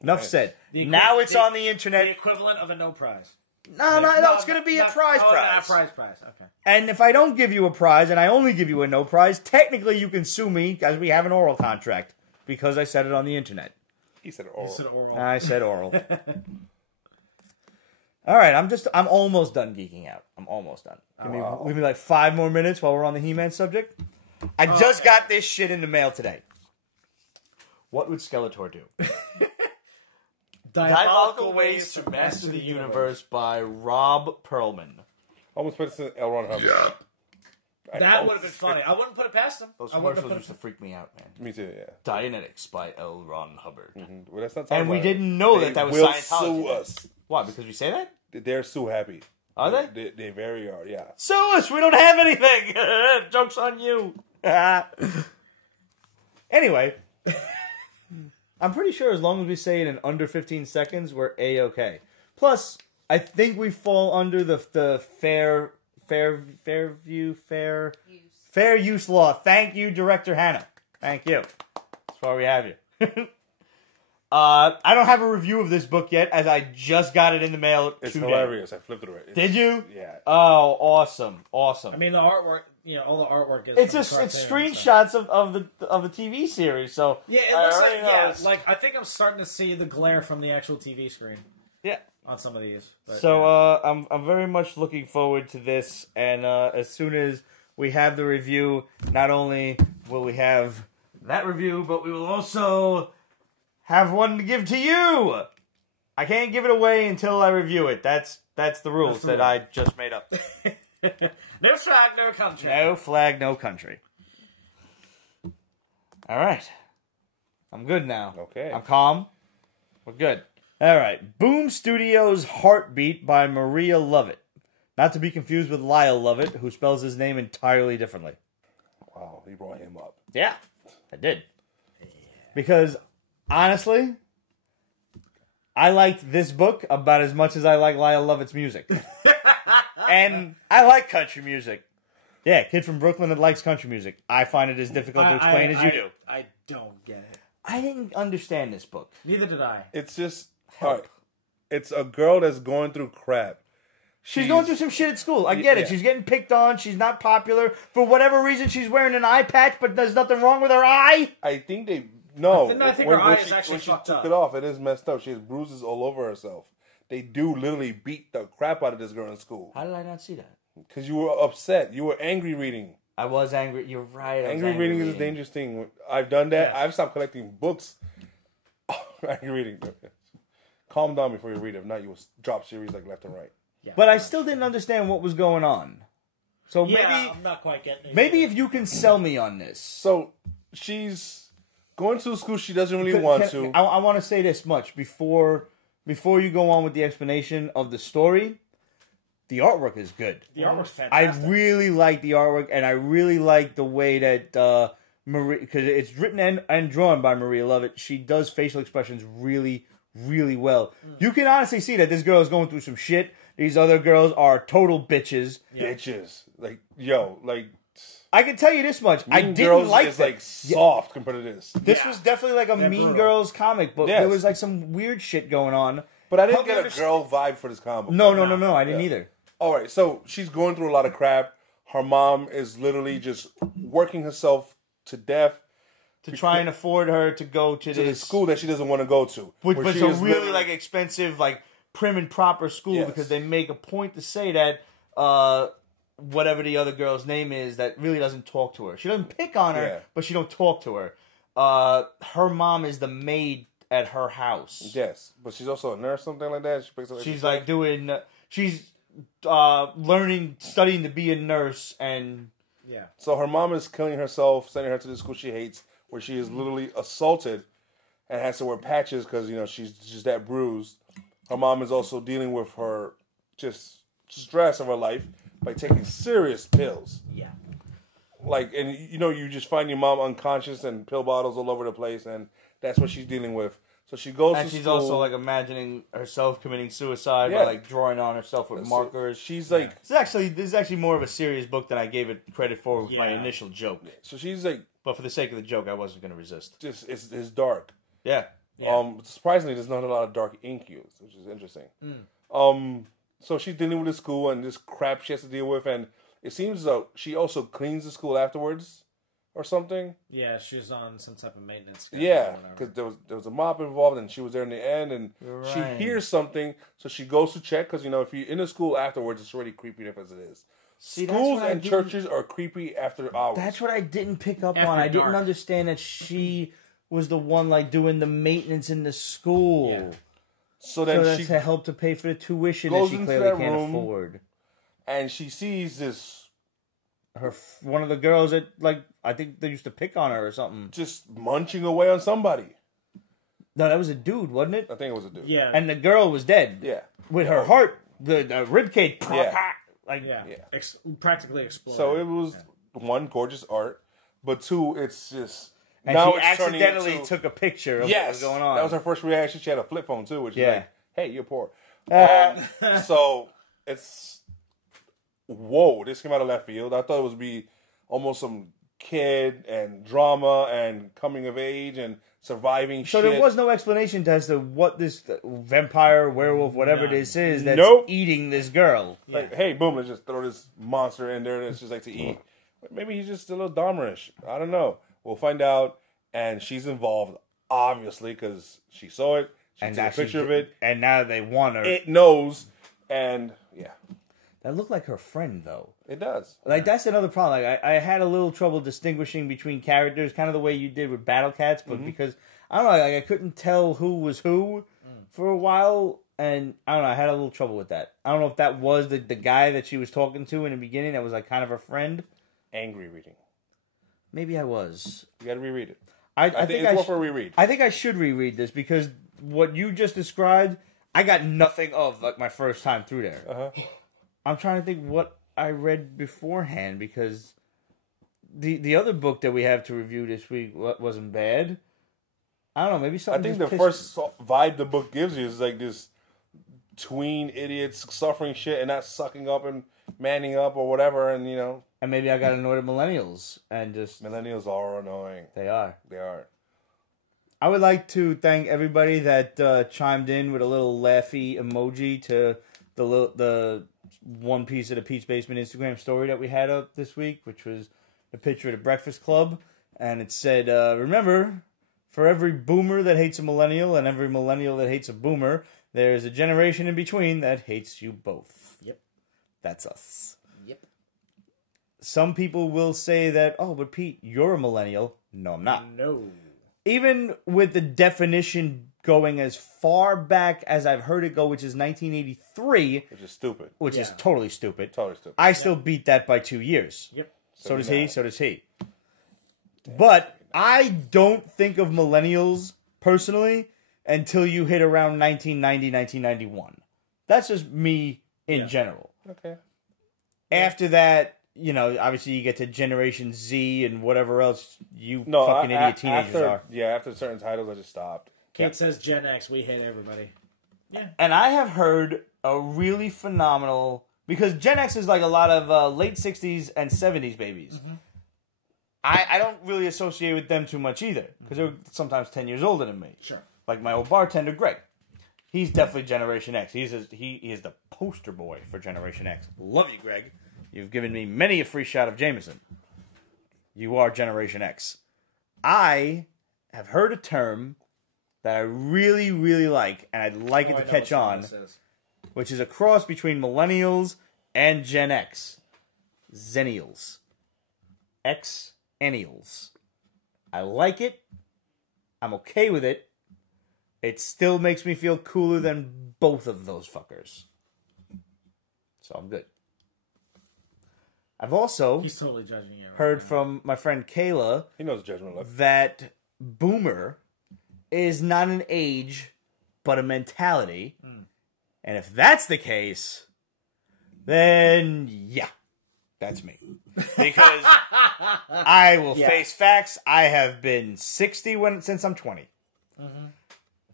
Enough said. Now it's on the internet. The equivalent of a no prize. No, it's going to be a prize prize. Prize. Okay. And if I don't give you a prize and I only give you a no prize, technically you can sue me as we have an oral contract because I said it on the internet. He said oral. You said oral. I said oral. All right, I'm almost done geeking out. I'm almost done. Give me like 5 more minutes while we're on the He-Man subject. I just got this shit in the mail today. What would Skeletor do? Diabolical Ways to Master the Universe by Rob Perlman. Almost put it in L. Ron Hubbard. Yeah. That would have been funny. I wouldn't put it past him. Those commercials used to freak me out, man. Me too, yeah. Dianetics by L. Ron Hubbard. Mm-hmm. Well, that's not And we didn't know that was will Scientology. Sue us. Why? Because we say that? They're so happy. Are they? They very are, yeah. Sue us! We don't have anything! Joke's on you. Anyway. I'm pretty sure as long as we say it in under 15 seconds, we're A-okay. Plus, I think we fall under the fair use law. Thank you, Director Hannah. Thank you. That's why we have you. I don't have a review of this book yet, as I just got it in the mail It's today. hilarious. I flipped through it. Did you? Yeah. Oh, awesome. I mean, the artwork, all the artwork is. It's screenshots of the TV series. So yeah, it looks like I think I'm starting to see the glare from the actual TV screen. Yeah. On some of these. But, so I'm very much looking forward to this, and as soon as we have the review, not only will we have that review, but we will also have one to give to you. I can't give it away until I review it. That's the rules that I just made up. No flag, no country. No flag, no country. All right. I'm good now. Okay. I'm calm. We're good. All right. Boom Studios Heartbeat by Maria Lovett. Not to be confused with Lyle Lovett, who spells his name entirely differently. Wow, he brought him up. Yeah, I did. Because, honestly, I liked this book about as much as I like Lyle Lovett's music. And I like country music. Yeah, kid from Brooklyn that likes country music. I find it as difficult to explain as you do. I don't get it. I didn't understand this book. Neither did I. It's just... All right. It's a girl that's going through crap. She's going through some shit at school. I get it. She's getting picked on. She's not popular. For whatever reason, she's wearing an eye patch, but there's nothing wrong with her eye. I think they... No. I think her eye is actually fucked up. When she took it off, it is messed up. She has bruises all over herself. They do literally beat the crap out of this girl in school. How did I not see that? Because you were upset. You were angry reading. I was angry. You're right. Angry reading is a dangerous thing. I've done that. I've stopped collecting books. Angry reading. Calm down before you read it. If not, you will drop series like left and right. Yeah. But I still didn't understand what was going on. So maybe I'm not quite getting it. Maybe if you can sell me on this. So she's going to a school she doesn't really want to. I want to say this much before you go on with the explanation of the story. The artwork is good. The artwork's fantastic. I really like the artwork, and I really like the way that Maria, because it's written and drawn by Maria Lovett. She does facial expressions really, really well. You can honestly see that this girl is going through some shit. These other girls are total bitches. Yeah. Bitches. Like, yo, like... I can tell you this much. I didn't Girls like is that. like soft compared to this. This was definitely like a Mean Girls comic book. Yes. There was like some weird shit going on. But I didn't get a girl vibe for this comic book. No. I didn't either. All right, so she's going through a lot of crap. Her mom is literally just working herself to death to try and afford her to go to this school that she doesn't want to go to. But it's a really like expensive, like prim and proper school because they make a point to say that whatever the other girl's name is that really doesn't talk to her. She doesn't pick on her, but she don't talk to her. Her mom is the maid at her house. Yes, but she's also a nurse, something like that. She's like doing. She's studying to be a nurse, and Yeah. So her mom is killing herself, sending her to the school she hates, where she is literally assaulted and has to wear patches because, you know, she's just that bruised. Her mom is also dealing with her just stress of her life by taking serious pills. Yeah. Like, and you know, you just find your mom unconscious and pill bottles all over the place, and that's what she's dealing with. So she goes And to she's school. also like imagining herself committing suicide Yeah. by like drawing on herself with So markers. she's like, This is actually more of a serious book than I gave it credit for with my Yeah. initial joke. so she's like, But for the sake of the joke, I wasn't going to resist. just it's dark. Yeah. Surprisingly, there's not a lot of dark ink used, which is interesting. So she's dealing with the school and this crap she has to deal with, and it seems as though she also cleans the school afterwards, or something. Yeah, she's on some type of maintenance schedule or Yeah, whatever. because there was a mop involved, and she was there in the end, and she Right. hears something, so she goes to check, because, you know, if you're in the school afterwards, it's already creepy enough as it is. See, that's Schools what I and didn't- churches are creepy after hours. That's what I didn't pick up After on. I didn't dark. understand that she was the one like doing the maintenance in the school. Yeah. so So then that's she to help to pay for the tuition that goes she into clearly that can't room. afford. and she sees this One of the girls that like I think they used to pick on her or something. just munching away on somebody. No, that was a dude, wasn't it? I think it was a dude. Yeah. And the girl was dead. Yeah. With her heart, the rib cage. Yeah. Like yeah. Yeah. Practically exploded. So it was one, gorgeous art, but two, it's just And now she it's turning accidentally into, took a picture of yes, what was going on. That was her first reaction. She had a flip phone too, which Yeah. is like, hey, you're poor. So it's whoa, this came out of left field. I thought it would be almost some kid and drama and coming of age and surviving So shit. there was no explanation as to what this vampire, werewolf, whatever this is that's Nope. eating this girl. like, hey, boom, let's just throw this monster in there that's just like to eat. Maybe he's just a little Dahmerish. I don't know. We'll find out. And she's involved, obviously, because she saw it. She And took a actually- picture of it. And now they want her. It knows. And, yeah, That looked like her friend, though. it does. Like, that's another problem. Like, I had a little trouble distinguishing between characters, kind of the way you did with Battlecats, but because, I don't know, like, I couldn't tell who was who for a while, and, I don't know, I had a little trouble with that. I don't know if that was the guy that she was talking to in the beginning that was, like, kind of her friend. Angry reading. Maybe I was. You got to reread it. I think think it's worth a reread. I think I should reread this because what you just described, I got nothing of like my first time through there. Uh-huh. I'm trying to think what I read beforehand because the other book that we have to review this week wasn't bad. I don't know, maybe I something. think the just first vibe the book gives you is like this tween idiots suffering shit and not sucking up and manning up or whatever. And, you know, and maybe I got annoyed at millennials and just millennials are annoying. they are. They are. I would like to thank everybody that chimed in with a little laughy emoji to the one piece of the Pete's Basement Instagram story that we had up this week, which was a picture of the Breakfast Club, and it said, remember, for every boomer that hates a millennial and every millennial that hates a boomer, there's a generation in between that hates you both. Yep. That's us. Yep. Some people will say that, oh, but Pete, you're a millennial. No, I'm not. No. Even with the definition going as far back as I've heard it go, which is 1983, Which is stupid. which is Yeah. totally stupid. Totally stupid. I still beat that by 2 years. Yep. So does he, so does he. But I don't think of millennials, personally, until you hit around 1990, 1991. That's just me in general. Okay. After that, you know, obviously you get to Generation Z and whatever else you No, fucking idiot teenagers after, are. Yeah, after certain titles, I just stopped. Kate says Gen X. We hate everybody. Yeah. And I have heard a really phenomenal... Because Gen X is like a lot of late 60s and 70s babies. Mm-hmm. I don't really associate with them too much either. Because they're sometimes 10 years older than me. Sure. Like my old bartender, Greg. He's definitely Generation X. He is the poster boy for Generation X. Love you, Greg. You've given me many a free shot of Jameson. You are Generation X. I have heard a term that I really, really like, and I'd like it to catch on, which is a cross between millennials and Gen X. Zennials. Xennials. I like it. I'm okay with it. It still makes me feel cooler than both of those fuckers. So I'm good. I've also He's totally judging you. heard from my friend Kayla He knows judgment left. that boomer is not an age, but a mentality. And if that's the case, then yeah, that's me. Because I will face facts. I have been 60 since I'm 20.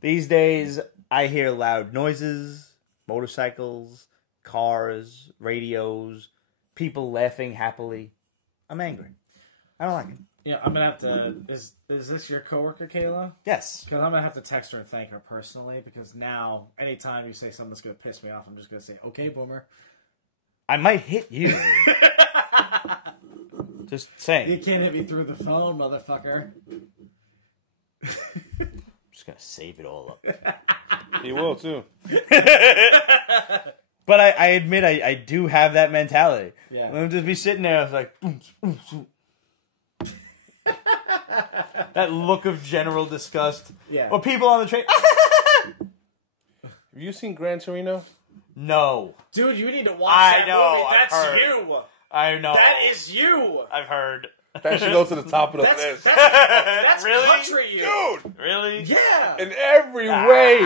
These days, I hear loud noises, motorcycles, cars, radios, people laughing happily. I'm angry. I don't like it. Yeah, I'm gonna have to. Is this your coworker, Kayla? Yes. Because I'm gonna have to text her and thank her personally. Because now, anytime you say something that's gonna piss me off, I'm just gonna say, "Okay, boomer." I might hit you. Just saying. You can't hit me through the phone, motherfucker. I'm just gonna save it all up. He will too. But I admit I do have that mentality. Yeah. I'll just be sitting there, it's like, boom, boom, boom. That look of general disgust. Yeah. Or people on the train. Have you seen Gran Torino? No. Dude, you need to watch I that know, movie. I've That's heard. you. I know. That is you. I've heard. That should go to the top of the list. That's Really? country you. Dude! Really? Yeah. In every way.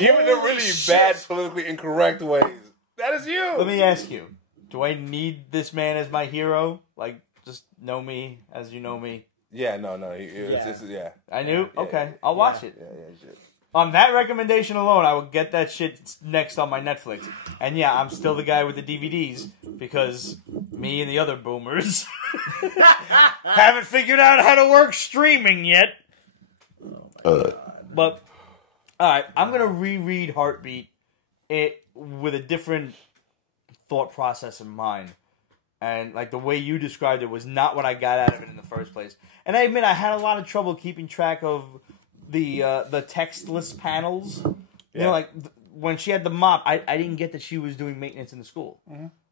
Even the Holy really shit. bad, politically incorrect ways. That is you. Let me ask you. Do I need this man as my hero? Like, just know me as you know me? Yeah, no. It's, Yeah. I knew? Yeah, Okay. I'll watch it. Yeah, shit. On that recommendation alone, I will get that shit next on my Netflix. And yeah, I'm still the guy with the DVDs because me and the other boomers haven't figured out how to work streaming yet. But, alright, I'm going to reread Heartbeat with a different thought process in mind. And like the way you described it was not what I got out of it in the first place. And I admit I had a lot of trouble keeping track of the textless panels. You know, like when she had the mop, I didn't get that she was doing maintenance in the school.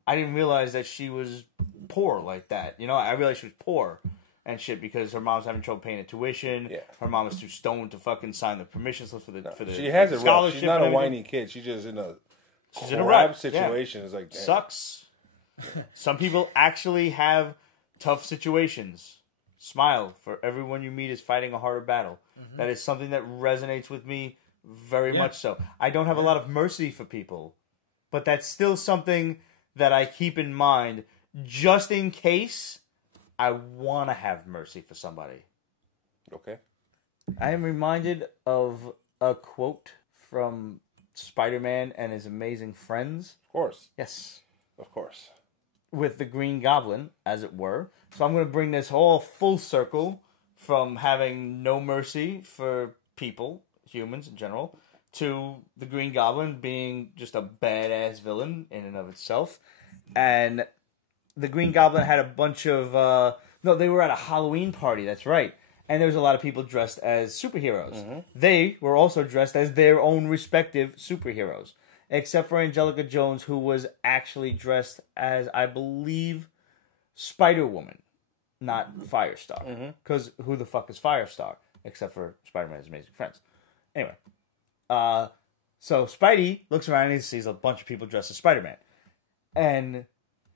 I didn't realize that she was poor like that. You know, I realized she was poor and shit because her mom's having trouble paying the tuition. Yeah. Her mom was too stoned to fucking sign the permission slip for the She has it rough. scholarship. She's not and a everything. whiny kid. She's just in a in a crap rut, situation. It's like, damn. Sucks. Some people actually have tough situations. Smile, for everyone you meet is fighting a harder battle. That is something that resonates with me very much so. I don't have a lot of mercy for people, but that's still something that I keep in mind just in case I want to have mercy for somebody. Okay. I am reminded of a quote from Spider-Man and his amazing friends. Of course. Yes. Of course. With the Green Goblin, as it were. So I'm going to bring this all full circle from having no mercy for people, humans in general, to the Green Goblin being just a badass villain in and of itself. And the Green Goblin had a bunch of... they were at a Halloween party, that's right. And there was a lot of people dressed as superheroes. They were also dressed as their own respective superheroes. Except for Angelica Jones, who was actually dressed as, I believe, Spider-Woman, not Firestar. Because who the fuck is Firestar? Except for Spider-Man's Amazing Friends. Anyway. So Spidey looks around and he sees a bunch of people dressed as Spider-Man. And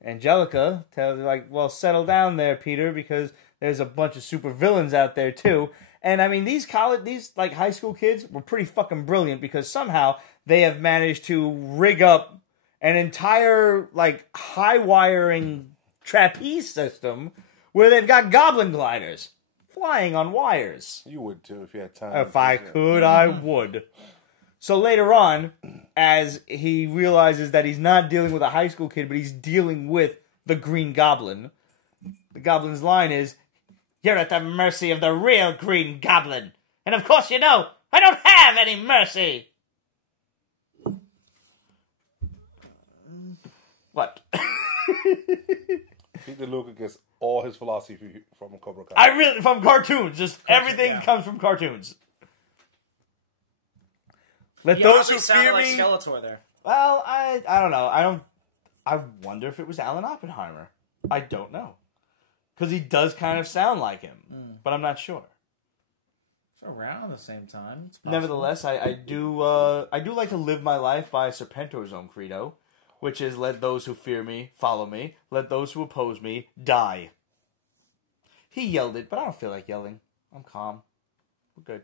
Angelica tells him, like, well, settle down there, Peter, because there's a bunch of super villains out there, too. And, I mean, these high school kids were pretty fucking brilliant because somehow they have managed to rig up an entire, like, high-wiring trapeze system where they've got goblin gliders flying on wires. You would, too, if you had time. If I could, I would. So later on, as he realizes that he's not dealing with a high school kid, but he's dealing with the Green Goblin, the Goblin's line is, "You're at the mercy of the real Green Goblin. And of course you know, I don't have any mercy." What? Peter Luca gets all his philosophy from Cobra Kai. From cartoons. Just everything comes from cartoons. Let those who fear like me... Skeletor there. Well, I don't know. I wonder if it was Alan Oppenheimer. I don't know. Because he does kind of sound like him. But I'm not sure. It's around the same time. Nevertheless, I do like to live my life by Serpentor's own credo, which is let those who fear me follow me, let those who oppose me die. He yelled it, but I don't feel like yelling. I'm calm. We're good.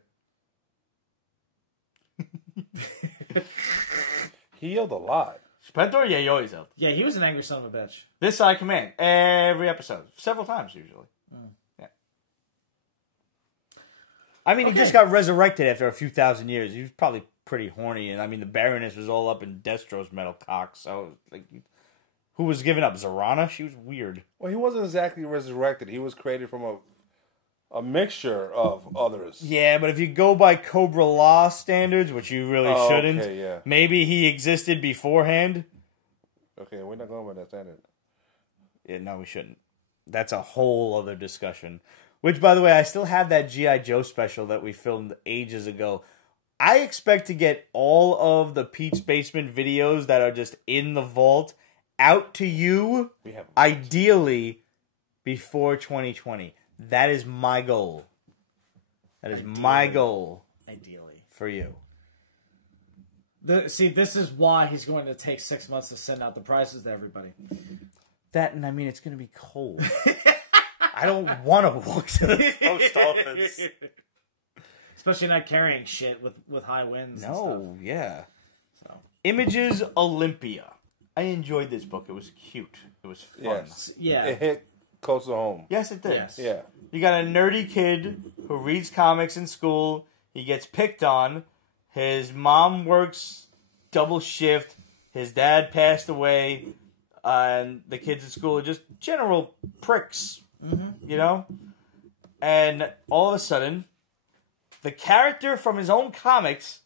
He yelled a lot. Spentor? Yeah, he always yelled. Yeah, he was an angry son of a bitch. This I command. Every episode. Several times, usually. Yeah. I mean, he just got resurrected after a few thousand years. He was probably pretty horny, and I mean, the Baroness was all up in Destro's metal cock, so, like, who was giving up? Zorana? She was weird. Well, he wasn't exactly resurrected. He was created from a mixture of others. Yeah, but if you go by Cobra Law standards, which you really shouldn't, okay, yeah. maybe he existed beforehand. Okay, we're not going by that standard. Yeah, no, we shouldn't. That's a whole other discussion. Which, by the way, I still have that G.I. Joe special that we filmed ages ago. I expect to get all of the Pete's Basement videos that are just in the vault out to you, ideally, before 2020. That is my goal. That is my goal. Ideally. For you. See, this is why he's going to take 6 months to send out the prizes to everybody. That, and I mean, it's going to be cold. I don't want to walk to the post office. Especially not carrying shit with high winds and stuff. No, yeah. So. Images Olympia. I enjoyed this book. It was cute. It was fun. Yes. Yeah. It hit close to home. Yes, it did. Yes. Yeah. You got a nerdy kid who reads comics in school. He gets picked on. His mom works double shift. His dad passed away. And the kids at school are just general pricks. Mm-hmm. You know? And all of a sudden, the character from his own comics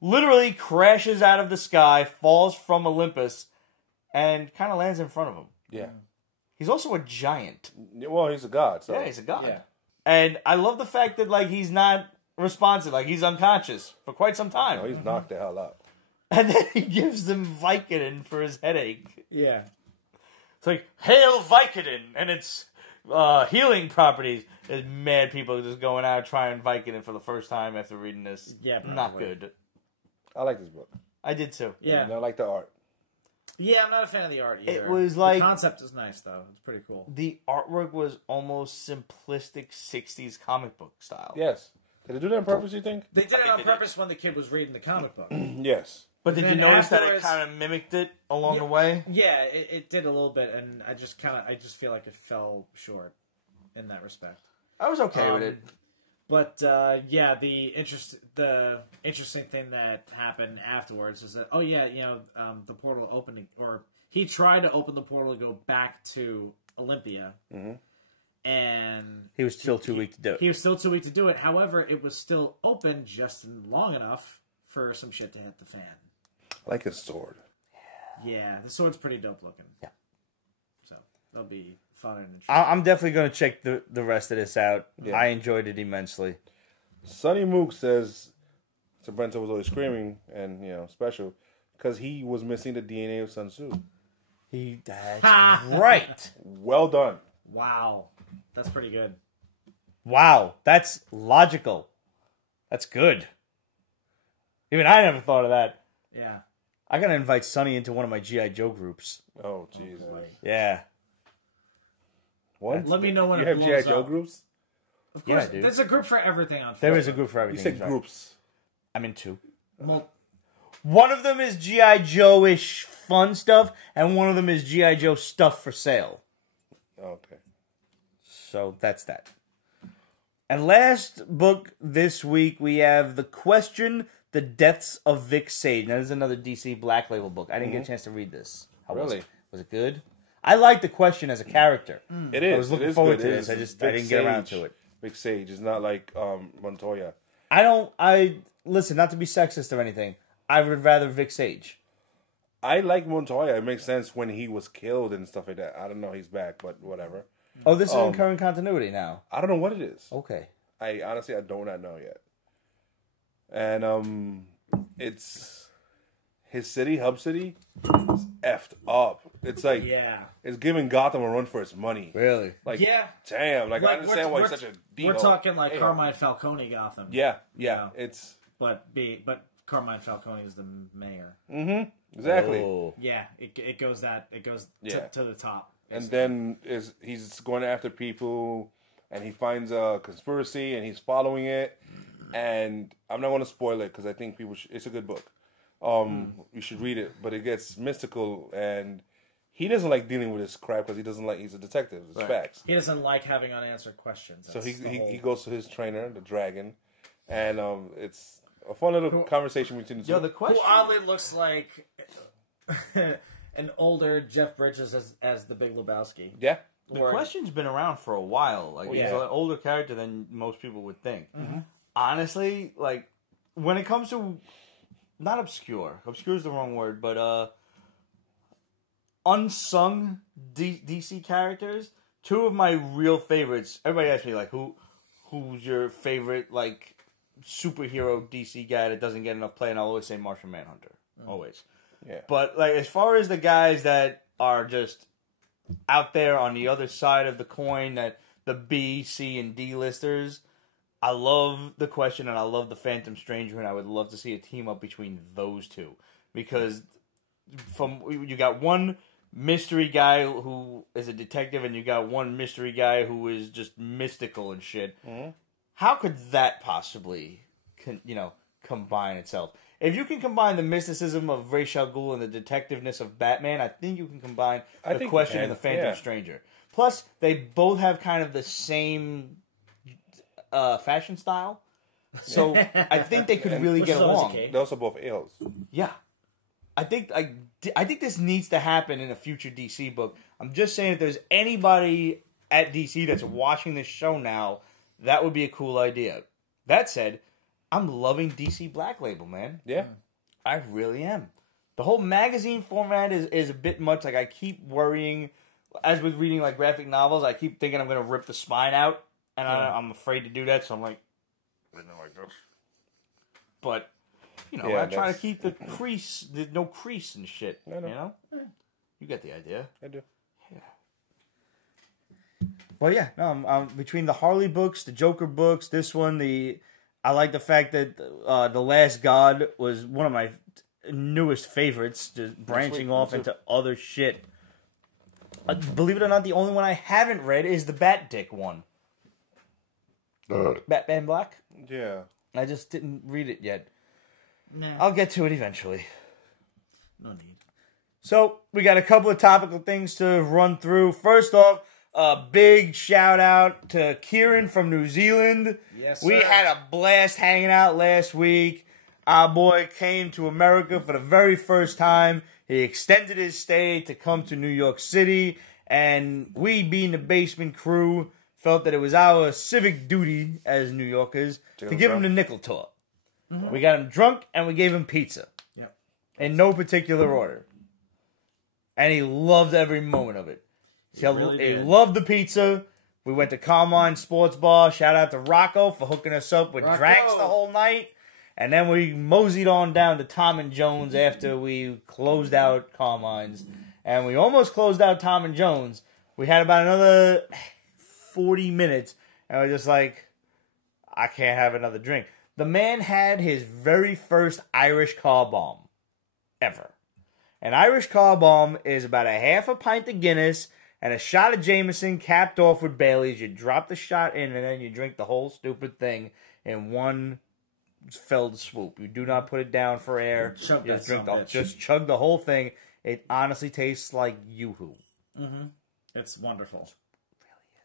literally crashes out of the sky, falls from Olympus, and kind of lands in front of him. Yeah. He's also a giant. Well, he's a god. So. Yeah, he's a god. Yeah. And I love the fact that, like, he's not responsive. Like, he's unconscious for quite some time. No, he's knocked the hell out. And then he gives them Vicodin for his headache. Yeah. It's like, hail Vicodin! And it's healing properties. There's mad people just going out trying Vicodin for the first time after reading this. Yeah, probably. Not good. I like this book. I did too. Yeah. And I like the art. Yeah, I'm not a fan of the art either. It was like... The concept is nice, though. It's pretty cool. The artwork was almost simplistic 60s comic book style. Yes. Did they do that on purpose, you think? They did it on purpose when the kid was reading the comic book. Yes. But did you then notice that it afterwards- kind of mimicked it along the way? Yeah, it did a little bit, and I just feel like it fell short in that respect. I was okay with it. But yeah, the interesting thing that happened afterwards is that the portal opening, or he tried to open the portal to go back to Olympia, and He was still too weak to do it. he was still too weak to do it. However, it was still open just long enough for some shit to hit the fan. I like his sword. Yeah, the sword's pretty dope looking. Yeah. So that'll be fun and interesting. I'm definitely going to check the rest of this out. Yeah. I enjoyed it immensely. Sonny Mook says Sabrento was always screaming and, special because he was missing the DNA of Sun Tzu. That's right. Well done. Wow, that's pretty good. Wow, that's logical. That's good. Even I never thought of that. Yeah. I got to invite Sonny into one of my G.I. Joe groups. Oh, jeez. Yeah. What? Let me know when you it have G.I. blows Joe up. groups? Of course, Yeah, dude. there's a group for everything on Facebook. There is a group for You everything. said that's right. groups. I'm in two. Well, One of them is G.I. Joe-ish fun stuff, and one of them is G.I. Joe stuff for sale. Okay. So that's that. And last book this week, we have The Question, The Deaths of Vic Sage. Now, this is another DC Black Label book. I didn't get a chance to read this. How was Really? it? Was it good? I like The Question as a character. It is. I was looking It is forward good. to It this. is. I Vic didn't get around Sage. to it. Vic Sage is not like Montoya. Listen, not to be sexist or anything. I would rather Vic Sage. I like Montoya. It makes sense when he was killed and stuff like that. I don't know he's back, but whatever. Oh, this is in current continuity now. I don't know what it is. Okay. I honestly do not know yet. And it's his city, Hub City, is effed up. It's like it's giving Gotham a run for its money. Really? Like Yeah. damn. Like I understand why he's such a We're D-ho. talking like Hey, Carmine Falcone Gotham. Yeah. Yeah. It's But Carmine Falcone is the mayor. Mm-hmm. Exactly. Oh. Yeah, it goes Yeah. to the top. And then he's going after people, and he finds a conspiracy, and he's following it. And I'm not going to spoil it because I think people it's a good book. You should read it, but it gets mystical, and he doesn't like dealing with this crap because he's a detective. It's facts. He doesn't like having unanswered questions. So he goes to his trainer, the dragon, and it's a fun little conversation between the two. Yo, the question. Who oddly looks like an older Jeff Bridges as the Big Lebowski. Yeah. The question's been around for a while. Like, he's an older character than most people would think. Mm-hmm. Honestly, like, when it comes to, not obscure is the wrong word, but unsung DC characters, two of my real favorites, everybody asks me, like, who's your favorite, like, superhero DC guy that doesn't get enough play, and I'll always say Martian Manhunter. Always. Yeah. But, like, as far as the guys that are just out there on the other side of the coin, that the B, C, and D listers, I love the Question and I love the Phantom Stranger, and I would love to see a team up between those two. Because you got one mystery guy who is a detective, and you got one mystery guy who is just mystical and shit. Mm-hmm. How could that possibly, combine itself? If you can combine the mysticism of Ra's al Ghul and the detectiveness of Batman, I think you can combine the Question and the Phantom Stranger. Plus, they both have kind of the same fashion style, so I think they could really get along. They're also both ales. Yeah, I think this needs to happen in a future DC book. I'm just saying, if there's anybody at DC that's watching this show now, that would be a cool idea. That said, I'm loving DC Black Label, man. Yeah. I really am. The whole magazine format is a bit much. Like, I keep worrying, as with reading, like, graphic novels, I keep thinking I'm going to rip the spine out, and I'm afraid to do that, so I'm like, but, I try to keep the crease, no crease and shit, you know? You get the idea. I do. Well, yeah, no, between the Harley books, the Joker books, this one, I like the fact that The Last God was one of my newest favorites, just branching off into other shit. Believe it or not, the only one I haven't read is the Bat Dick one. Batman Black? Yeah. I just didn't read it yet. Nah. I'll get to it eventually. No need. So, we got a couple of topical things to run through. First off, a big shout out to Kieran from New Zealand. Yes, sir. We had a blast hanging out last week. Our boy came to America for the very first time. He extended his stay to come to New York City. And we, being the Basement crew, felt that it was our civic duty as New Yorkers to give him the nickel tour. Mm-hmm. We got him drunk and we gave him pizza. Yep. In no particular order. And he loved every moment of it. He loved the pizza. We went to Carmine Sports Bar. Shout out to Rocco for hooking us up with drinks the whole night. And then we moseyed on down to Tom and Jones after we closed out Carmine's. And we almost closed out Tom and Jones. We had about another 40 minutes. And we're just like, I can't have another drink. The man had his very first Irish car bomb ever. An Irish car bomb is about a half a pint of Guinness and a shot of Jameson capped off with Bailey's. You drop the shot in and then you drink the whole stupid thing in one felled swoop. You do not put it down for air. Just chug the whole thing. It honestly tastes like Yoo-hoo. Mm-hmm. It's wonderful. It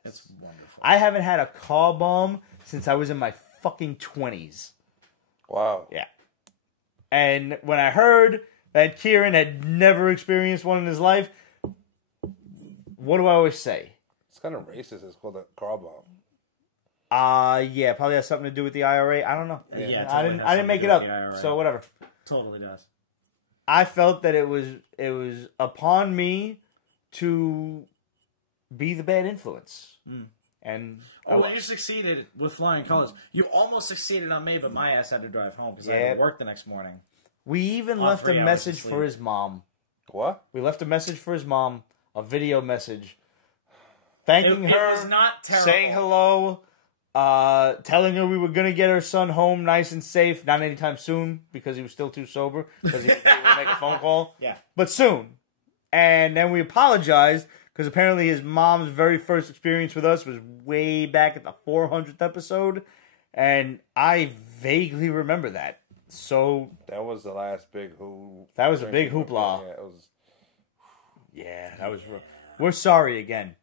really is. It's wonderful. I haven't had a car bomb since I was in my fucking 20s. Wow. Yeah. And when I heard that Kieran had never experienced one in his life, what do I always say? It's kind of racist. It's called a car bomb. Yeah, probably has something to do with the IRA. I don't know. Yeah, I didn't make it up, so whatever. Totally does. I felt that it was upon me to be the bad influence. And well, you succeeded with flying colors. You almost succeeded on me, but my ass had to drive home because I had to work the next morning. We even left a message for his mom. What? We left a message for his mom, a video message, thanking her, it was not terrible. saying hello, telling her we were going to get her son home nice and safe, not anytime soon because he was still too sober because he was able to make a phone call. Yeah. But soon. And then we apologized because apparently his mom's very first experience with us was way back at the 400th episode. And I vaguely remember that. So that was the last big who. That was a big hoopla. Yeah, it was. Yeah, that was. We're sorry again,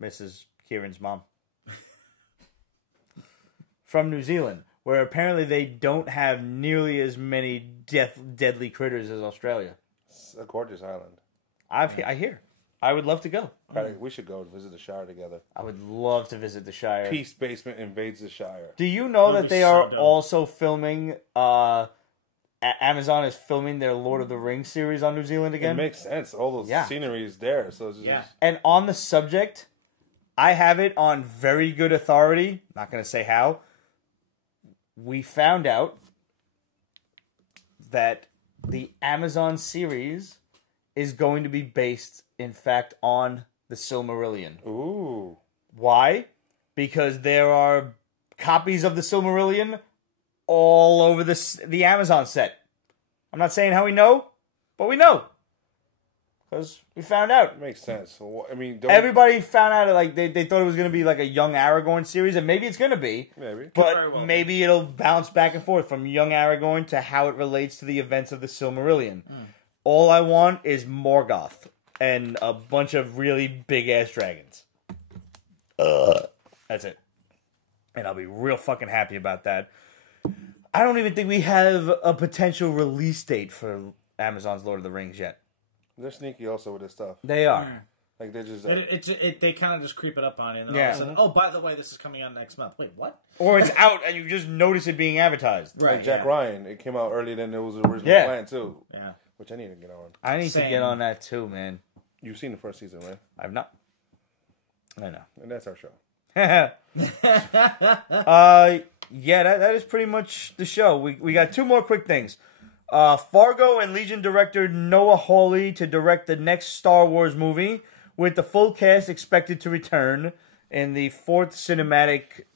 Mrs. Kieran's mom. From New Zealand, where apparently they don't have nearly as many deadly critters as Australia. It's a gorgeous island. I hear. I would love to go. We should go visit the Shire together. I would love to visit the Shire. Peace Basement invades the Shire. Do you know that they are dope. also filming? Amazon is filming their Lord of the Rings series on New Zealand again. It makes sense. All those scenery is there, so it's just And on the subject, I have it on very good authority. Not going to say how. We found out that the Amazon series is going to be based, in fact, on the Silmarillion. Ooh. Why? Because there are copies of the Silmarillion all over the Amazon set. I'm not saying how we know, but we know. Because we found out. Makes sense. So, I mean, everybody found out like they thought it was going to be like a young Aragorn series, and maybe it's going to be. Maybe. But maybe it'll bounce back and forth from young Aragorn to how it relates to the events of the Silmarillion. All I want is Morgoth and a bunch of really big-ass dragons. That's it. And I'll be real fucking happy about that. I don't even think we have a potential release date for Amazon's Lord of the Rings yet. They're sneaky also with this stuff. They are. Like they just they kind of just creep it up on you. And Yeah. all of a sudden, oh, by the way, this is coming out next month. Wait, what? Or it's out and you just notice it being advertised. Right. like Jack Ryan. It came out earlier than it was originally planned too. Yeah. Which I need to get on. I need to Same. get on that too, man. You've seen the first season, right? I've not. I know. And that's our show. Yeah, that is pretty much the show. We got two more quick things. Fargo and Legion director Noah Hawley to direct the next Star Wars movie, with the full cast expected to return in the fourth movie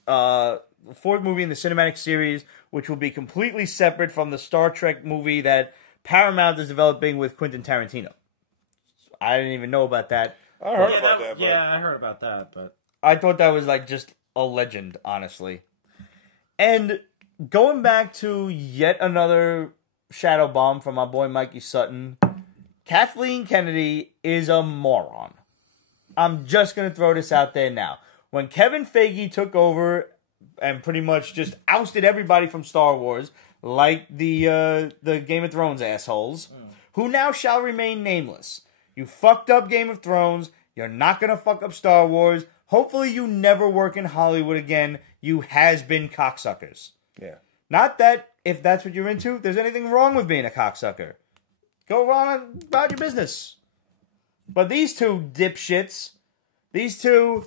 in the cinematic series, which will be completely separate from the Star Trek movie that Paramount is developing with Quentin Tarantino. I didn't even know about that. I heard about that. But Yeah, I heard about that, but I thought that was like just a legend, honestly. And going back to yet another shadow bomb from my boy Mikey Sutton, Kathleen Kennedy is a moron. I'm just going to throw this out there now. When Kevin Feige took over and pretty much just ousted everybody from Star Wars, like the Game of Thrones assholes, who now shall remain nameless. You fucked up Game of Thrones. You're not going to fuck up Star Wars. Hopefully you never work in Hollywood again, you has-been cocksuckers. yeah. Not that, if that's what you're into, there's anything wrong with being a cocksucker. Go on about your business. But these two dipshits, these two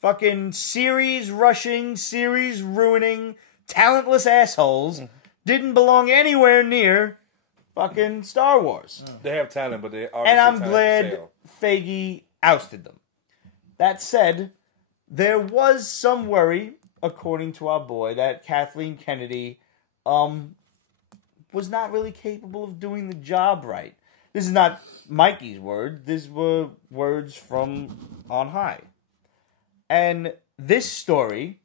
fucking series-rushing, series-ruining, talentless assholes didn't belong anywhere near fucking Star Wars. They have talent, but they are. And I'm glad Feige ousted them. That said, there was some worry, according to our boy, that Kathleen Kennedy was not really capable of doing the job right. This is not Mikey's word. These were words from on high. And this story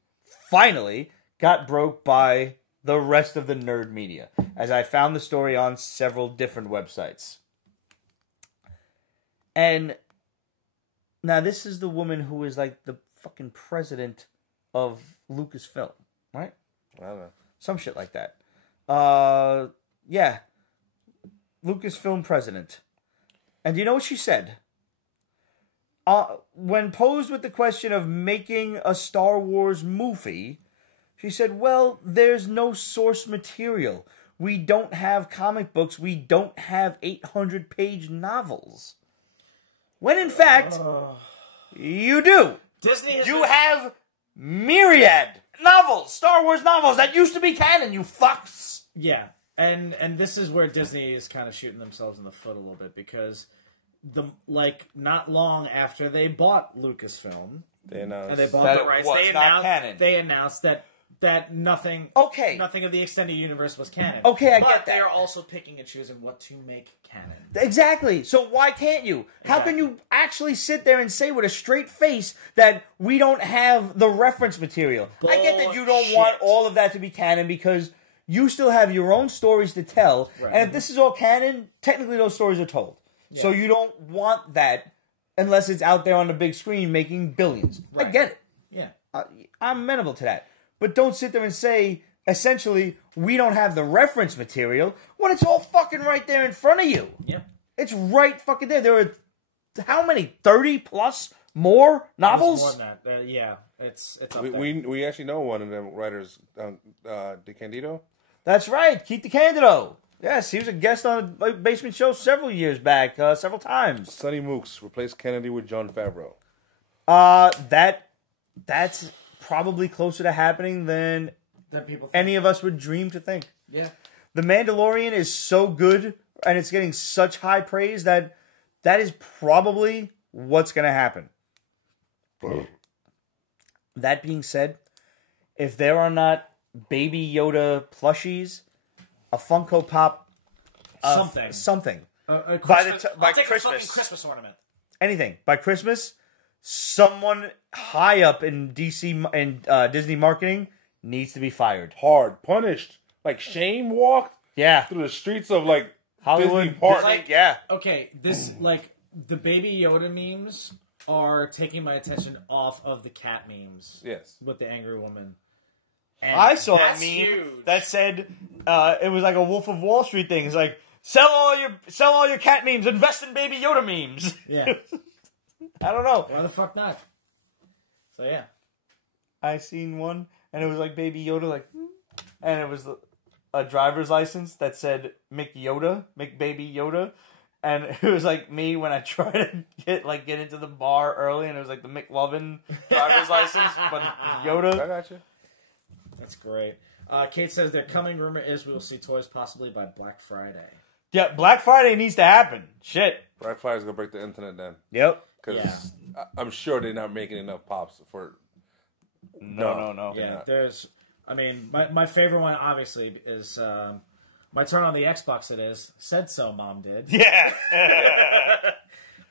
finally got broke by the rest of the nerd media, as I found the story on several different websites. And now this is the woman who is like the fucking president of Lucasfilm, right? I don't know. Some shit like that. Yeah. Lucasfilm president. And do you know what she said? When posed with the question of making a Star Wars movie, she said, well, there's no source material. We don't have comic books. We don't have 800-page novels. When in fact, you do. Disney You have myriad novels, Star Wars novels that used to be canon, you fucks. Yeah, and this is where Disney is kind of shooting themselves in the foot a little bit, because not long after they bought Lucasfilm, They announced. And they bought That the rights. was not canon. They announced that nothing nothing of the extended universe was canon. Okay, I but get that. they are also picking and choosing what to make canon. Exactly. So why can't you? How can you actually sit there and say with a straight face that we don't have the reference material? I get that you don't want all of that to be canon because you still have your own stories to tell. Right. And if this is all canon, technically those stories are told. Yeah. So you don't want that unless it's out there on the big screen making billions. Right. I get it. Yeah. I'm amenable to that. But don't sit there and say, essentially, we don't have the reference material when it's all fucking right there in front of you. Yeah. It's right fucking there. There are, how many? 30 plus more novels? More than that. Yeah. It's up there. We actually know one of them writers, DeCandido. That's right. Keith DeCandido. Yes, he was a guest on a Basement Show several years back, several times. Sonny Mooks replaced Kennedy with Jon Favreau. That's probably closer to happening than people think. Any of us would dream to think. Yeah. The Mandalorian is so good, and it's getting such high praise that is probably what's going to happen. That being said, if there are not Baby Yoda plushies, a Funko Pop, something. By Christmas, Christmas ornament. Anything by Christmas, someone high up in DC and Disney marketing needs to be fired. Hard punished, like Shane walked. Yeah, through the streets of like Hollywood Disney Park. Okay, this the Baby Yoda memes are taking my attention off of the cat memes. Yes, with the angry woman. And I saw a meme that said it was like a Wolf of Wall Street thing. It's like sell all your cat memes, invest in Baby Yoda memes. Yeah, I don't know. Why the fuck not? So yeah, I seen one and it was like Baby Yoda, like, and it was a driver's license that said Mick Baby Yoda, and it was like me when I try to get into the bar early, and it was like the McLovin driver's license, but Yoda. I got you. That's great. Kate says their coming rumor is we will see toys possibly by Black Friday. Yeah, Black Friday needs to happen. Shit. Black Friday's gonna break the internet then. Yep. Because I'm sure they're not making enough pops for. No. Yeah, there's. I mean, my favorite one obviously is my turn on the Xbox. It is said so. Mom did. Yeah.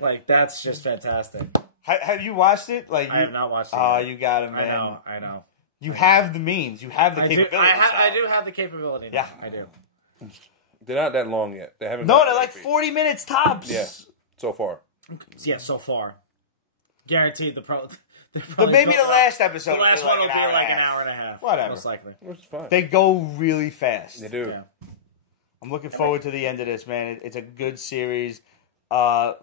Like that's just fantastic. Have you watched it? Like I have not watched it. Oh, you got it, man. I know. You have the means. You have the capability. I do have the capability. Now. Yeah, I do. They're not that long yet. They haven't. No, they're like 40 minutes tops. Yeah, so far. Yeah, so far. Guaranteed But maybe the last episode. The last one will be like an hour and a half. Whatever. Most likely. Which is fine. They go really fast. They do. Yeah. I'm looking forward to the end of this, man. It's a good series.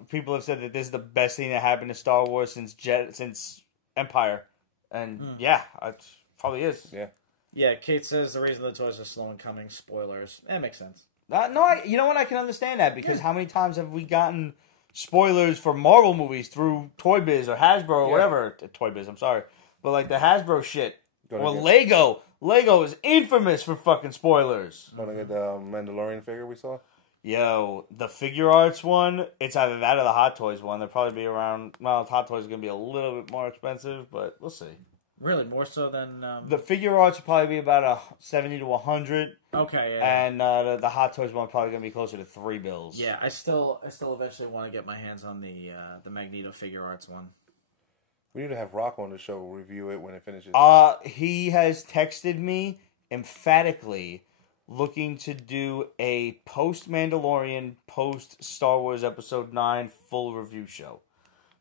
People have said that this is the best thing that happened to Star Wars since Empire. And yeah, it probably is. Yeah. Yeah, Kate says the reason the toys are slow in coming, spoilers. That makes sense. You know what? I can understand that because how many times have we gotten spoilers for Marvel movies through Toy Biz or Hasbro or whatever? Toy Biz, I'm sorry. But like the Hasbro shit. Or Lego. Lego is infamous for fucking spoilers. Want to get the Mandalorian figure we saw? Yo, the figure arts one, it's either that or the Hot Toys one. They'll probably be around, well, Hot Toys is going to be a little bit more expensive, but we'll see. Really? More so than... The figure arts will probably be about 70 to 100. Okay, yeah. And the Hot Toys one probably going to be closer to $3. Yeah, I still eventually want to get my hands on the Magneto figure arts one. We need to have Rock on the show review it when it finishes. He has texted me emphatically looking to do a post-Mandalorian, post-Star Wars Episode 9 full review show.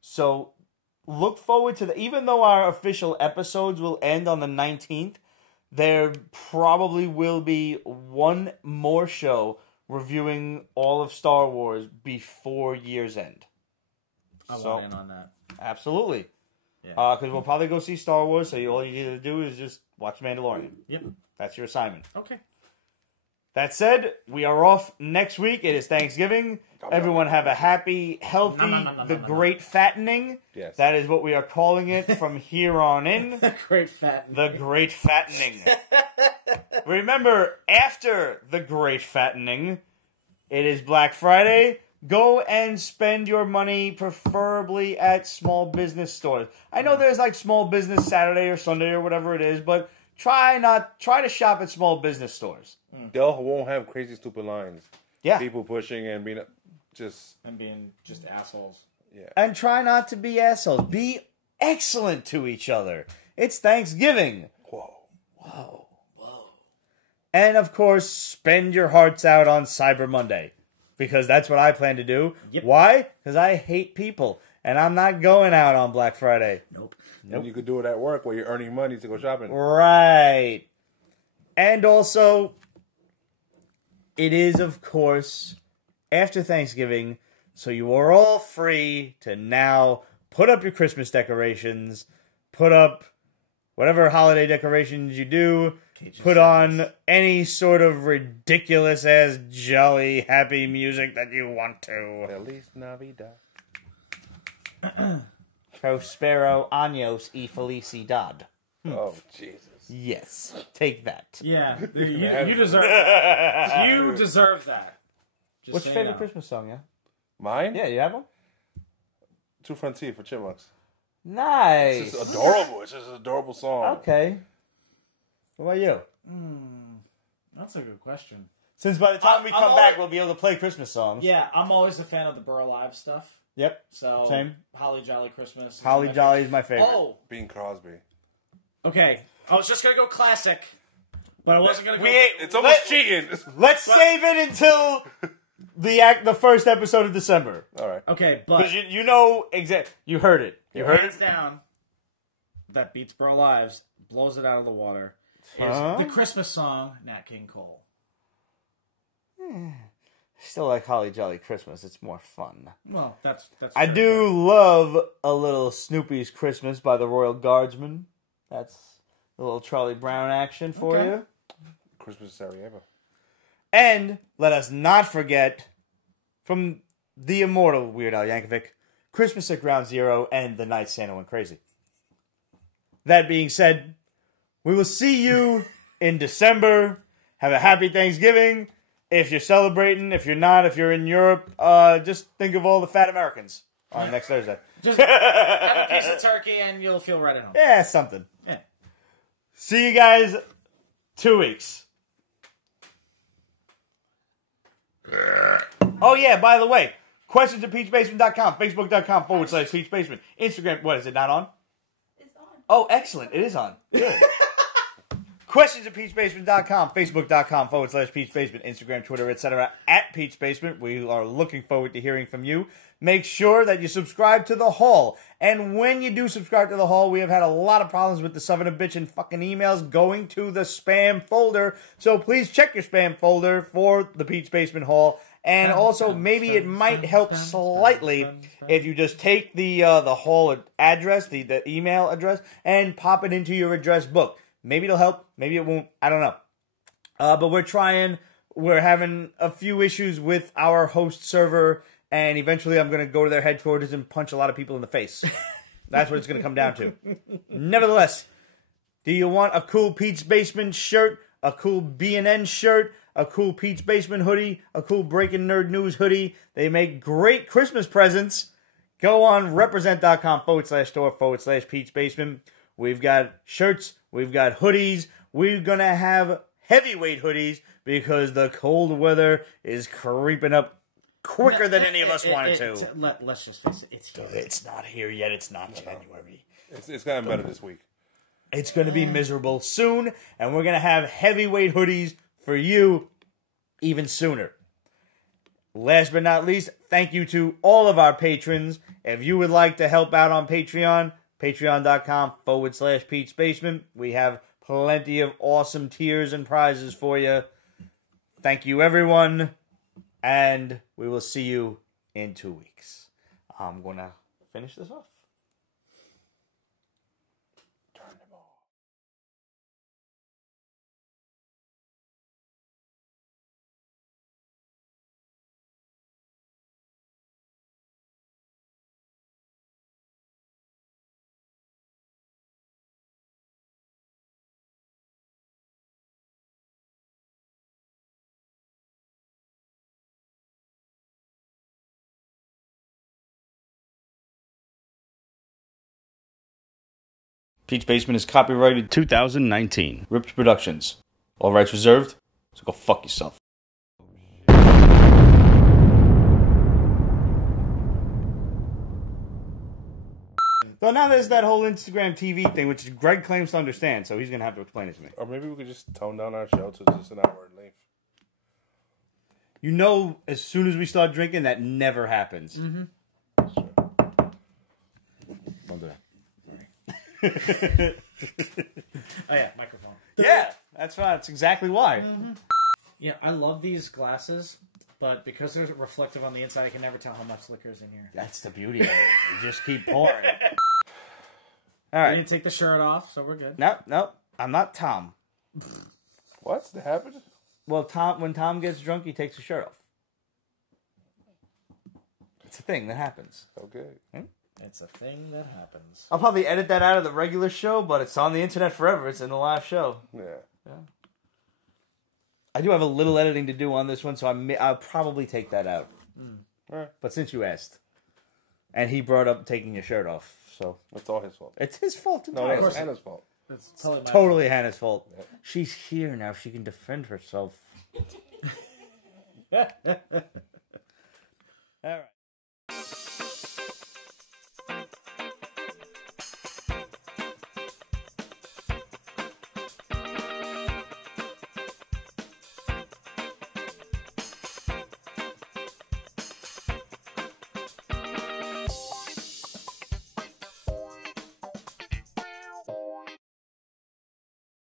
So look forward to even though our official episodes will end on the 19th, there probably will be one more show reviewing all of Star Wars before year's end. I want in on that. Absolutely. Yeah. Because we'll probably go see Star Wars, so all you need to do is just watch Mandalorian. Yep. That's your assignment. Okay. That said, we are off next week. It is Thanksgiving. Everyone have a happy, healthy, great fattening. Yes. That is what we are calling it from here on in. The great fattening. The great fattening. Remember, after the great fattening, it is Black Friday. go and spend your money preferably at small business stores. I know there's like small business Saturday or Sunday or whatever it is, but try to shop at small business stores. They won't have crazy stupid lines. Yeah. People pushing and being just assholes. Yeah. And try not to be assholes. Be excellent to each other. It's Thanksgiving. Whoa. And of course, spend your hearts out on Cyber Monday. Because that's what I plan to do. Yep. Why? Because I hate people. And I'm not going out on Black Friday. Nope. And you could do it at work where you're earning money to go shopping. Right. And also, it is, of course, after Thanksgiving, so you are all free to now put up your Christmas decorations, put up whatever holiday decorations you do, put on any sort of ridiculous-ass, jolly, happy music that you want to. Feliz Navidad. Prospero años y felicidad. Oh, Jesus. Yes, take that. Yeah, you deserve that. You deserve that. Just What's your favorite Christmas song, yeah? Mine? Yeah, you have one? Two Front Teeth for Chipmunks. Nice. It's just adorable. It's just an adorable song. Okay. What about you? That's a good question. Since by the time we I'm come back, we'll be able to play Christmas songs. Yeah, I'm always a fan of the Burr Alive stuff. Yep. So Same. Holly Jolly Christmas. Holly Jolly is my favorite. Oh, Bing Crosby. okay. I was just gonna go classic, but I wasn't gonna go. It's almost cheating. Let's save it until the first episode of December. All right. Okay, but Because you know you heard it. You heard hands it? down, that beats Burl Lives, blows it out of the water. Is Huh? the Christmas song Nat King Cole. Still like Holly Jolly Christmas. It's more fun. Well, that's. I fair. do love a little Snoopy's Christmas by the Royal Guardsmen. That's a little Charlie Brown action for Okay. you. Christmas in Sarajevo. And let us not forget, from the immortal Weird Al Yankovic, Christmas at Ground Zero and The Night Santa Went Crazy. That being said, we will see you in December. Have a happy Thanksgiving. If you're celebrating, if you're not, if you're in Europe, just think of all the fat Americans on next Thursday. Just have a piece of turkey and you'll feel right at home. Yeah, something. Yeah. See you guys 2 weeks. Oh, yeah, by the way, questions at peachbasement.com, facebook.com/peachbasement, Instagram, what, is it not on? It's on. Oh, excellent. It is on. Good. Questions at peachbasement.com, facebook.com/peachbasement, Instagram, Twitter, etc. at peachbasement. We are looking forward to hearing from you. Make sure that you subscribe to the Hall. And when you do subscribe to the Hall, we have had a lot of problems with the son of a bitch and fucking emails going to the spam folder. So please check your spam folder for the Peach Basement Hall. And also, maybe it might help slightly if you just take the Hall address, the email address, and pop it into your address book. Maybe it'll help. Maybe it won't. I don't know. But we're trying. We're having a few issues with our host server. And eventually I'm going to go to their headquarters and punch a lot of people in the face. That's what it's going to come down to. Nevertheless, do you want a cool Pete's Basement shirt, a cool B&N shirt, a cool Pete's Basement hoodie, a cool Breaking Nerd News hoodie? They make great Christmas presents. Go on represent.com/store/Pete's Basement. We've got shirts. We've got hoodies. We're going to have heavyweight hoodies because the cold weather is creeping up quicker than any of us wanted to. Let's just face it, it's here. It's not here yet. It's not January. It's gotten better this week. It's going to be miserable soon, and we're going to have heavyweight hoodies for you even sooner. Last but not least, thank you to all of our patrons. If you would like to help out on Patreon, patreon.com/Pete's Basement. We have plenty of awesome tiers and prizes for you. Thank you, everyone. And we will see you in 2 weeks. I'm going to finish this off. Pete's Basement is copyrighted 2019. Ripped Productions. All rights reserved, so go fuck yourself. So now there's that whole Instagram TV thing, which Greg claims to understand, so he's going to have to explain it to me. Or maybe we could just tone down our show to just an hour in length. You know, as soon as we start drinking, that never happens. Mm-hmm. Don't do that. Oh yeah, microphone. Yeah, that's right. That's exactly why. Mm-hmm. Yeah, I love these glasses, but because they're reflective on the inside, I can never tell how much liquor is in here. That's the beauty of it. You just keep pouring. All I right. didn't take the shirt off, so we're good. Nope. I'm not Tom. What? That happened? Well, when Tom gets drunk, he takes his shirt off. It's a thing that happens. Okay. It's a thing that happens. I'll probably edit that out of the regular show, but it's on the internet forever. It's in the live show. Yeah. I do have a little editing to do on this one, so I'll probably take that out. All right. But since you asked, and he brought up taking your shirt off, so It's all his fault. it's his fault No, entirely. that's Hannah's fault. It's totally my Totally Hannah's fault. Yep. She's here now. She can defend herself. All right.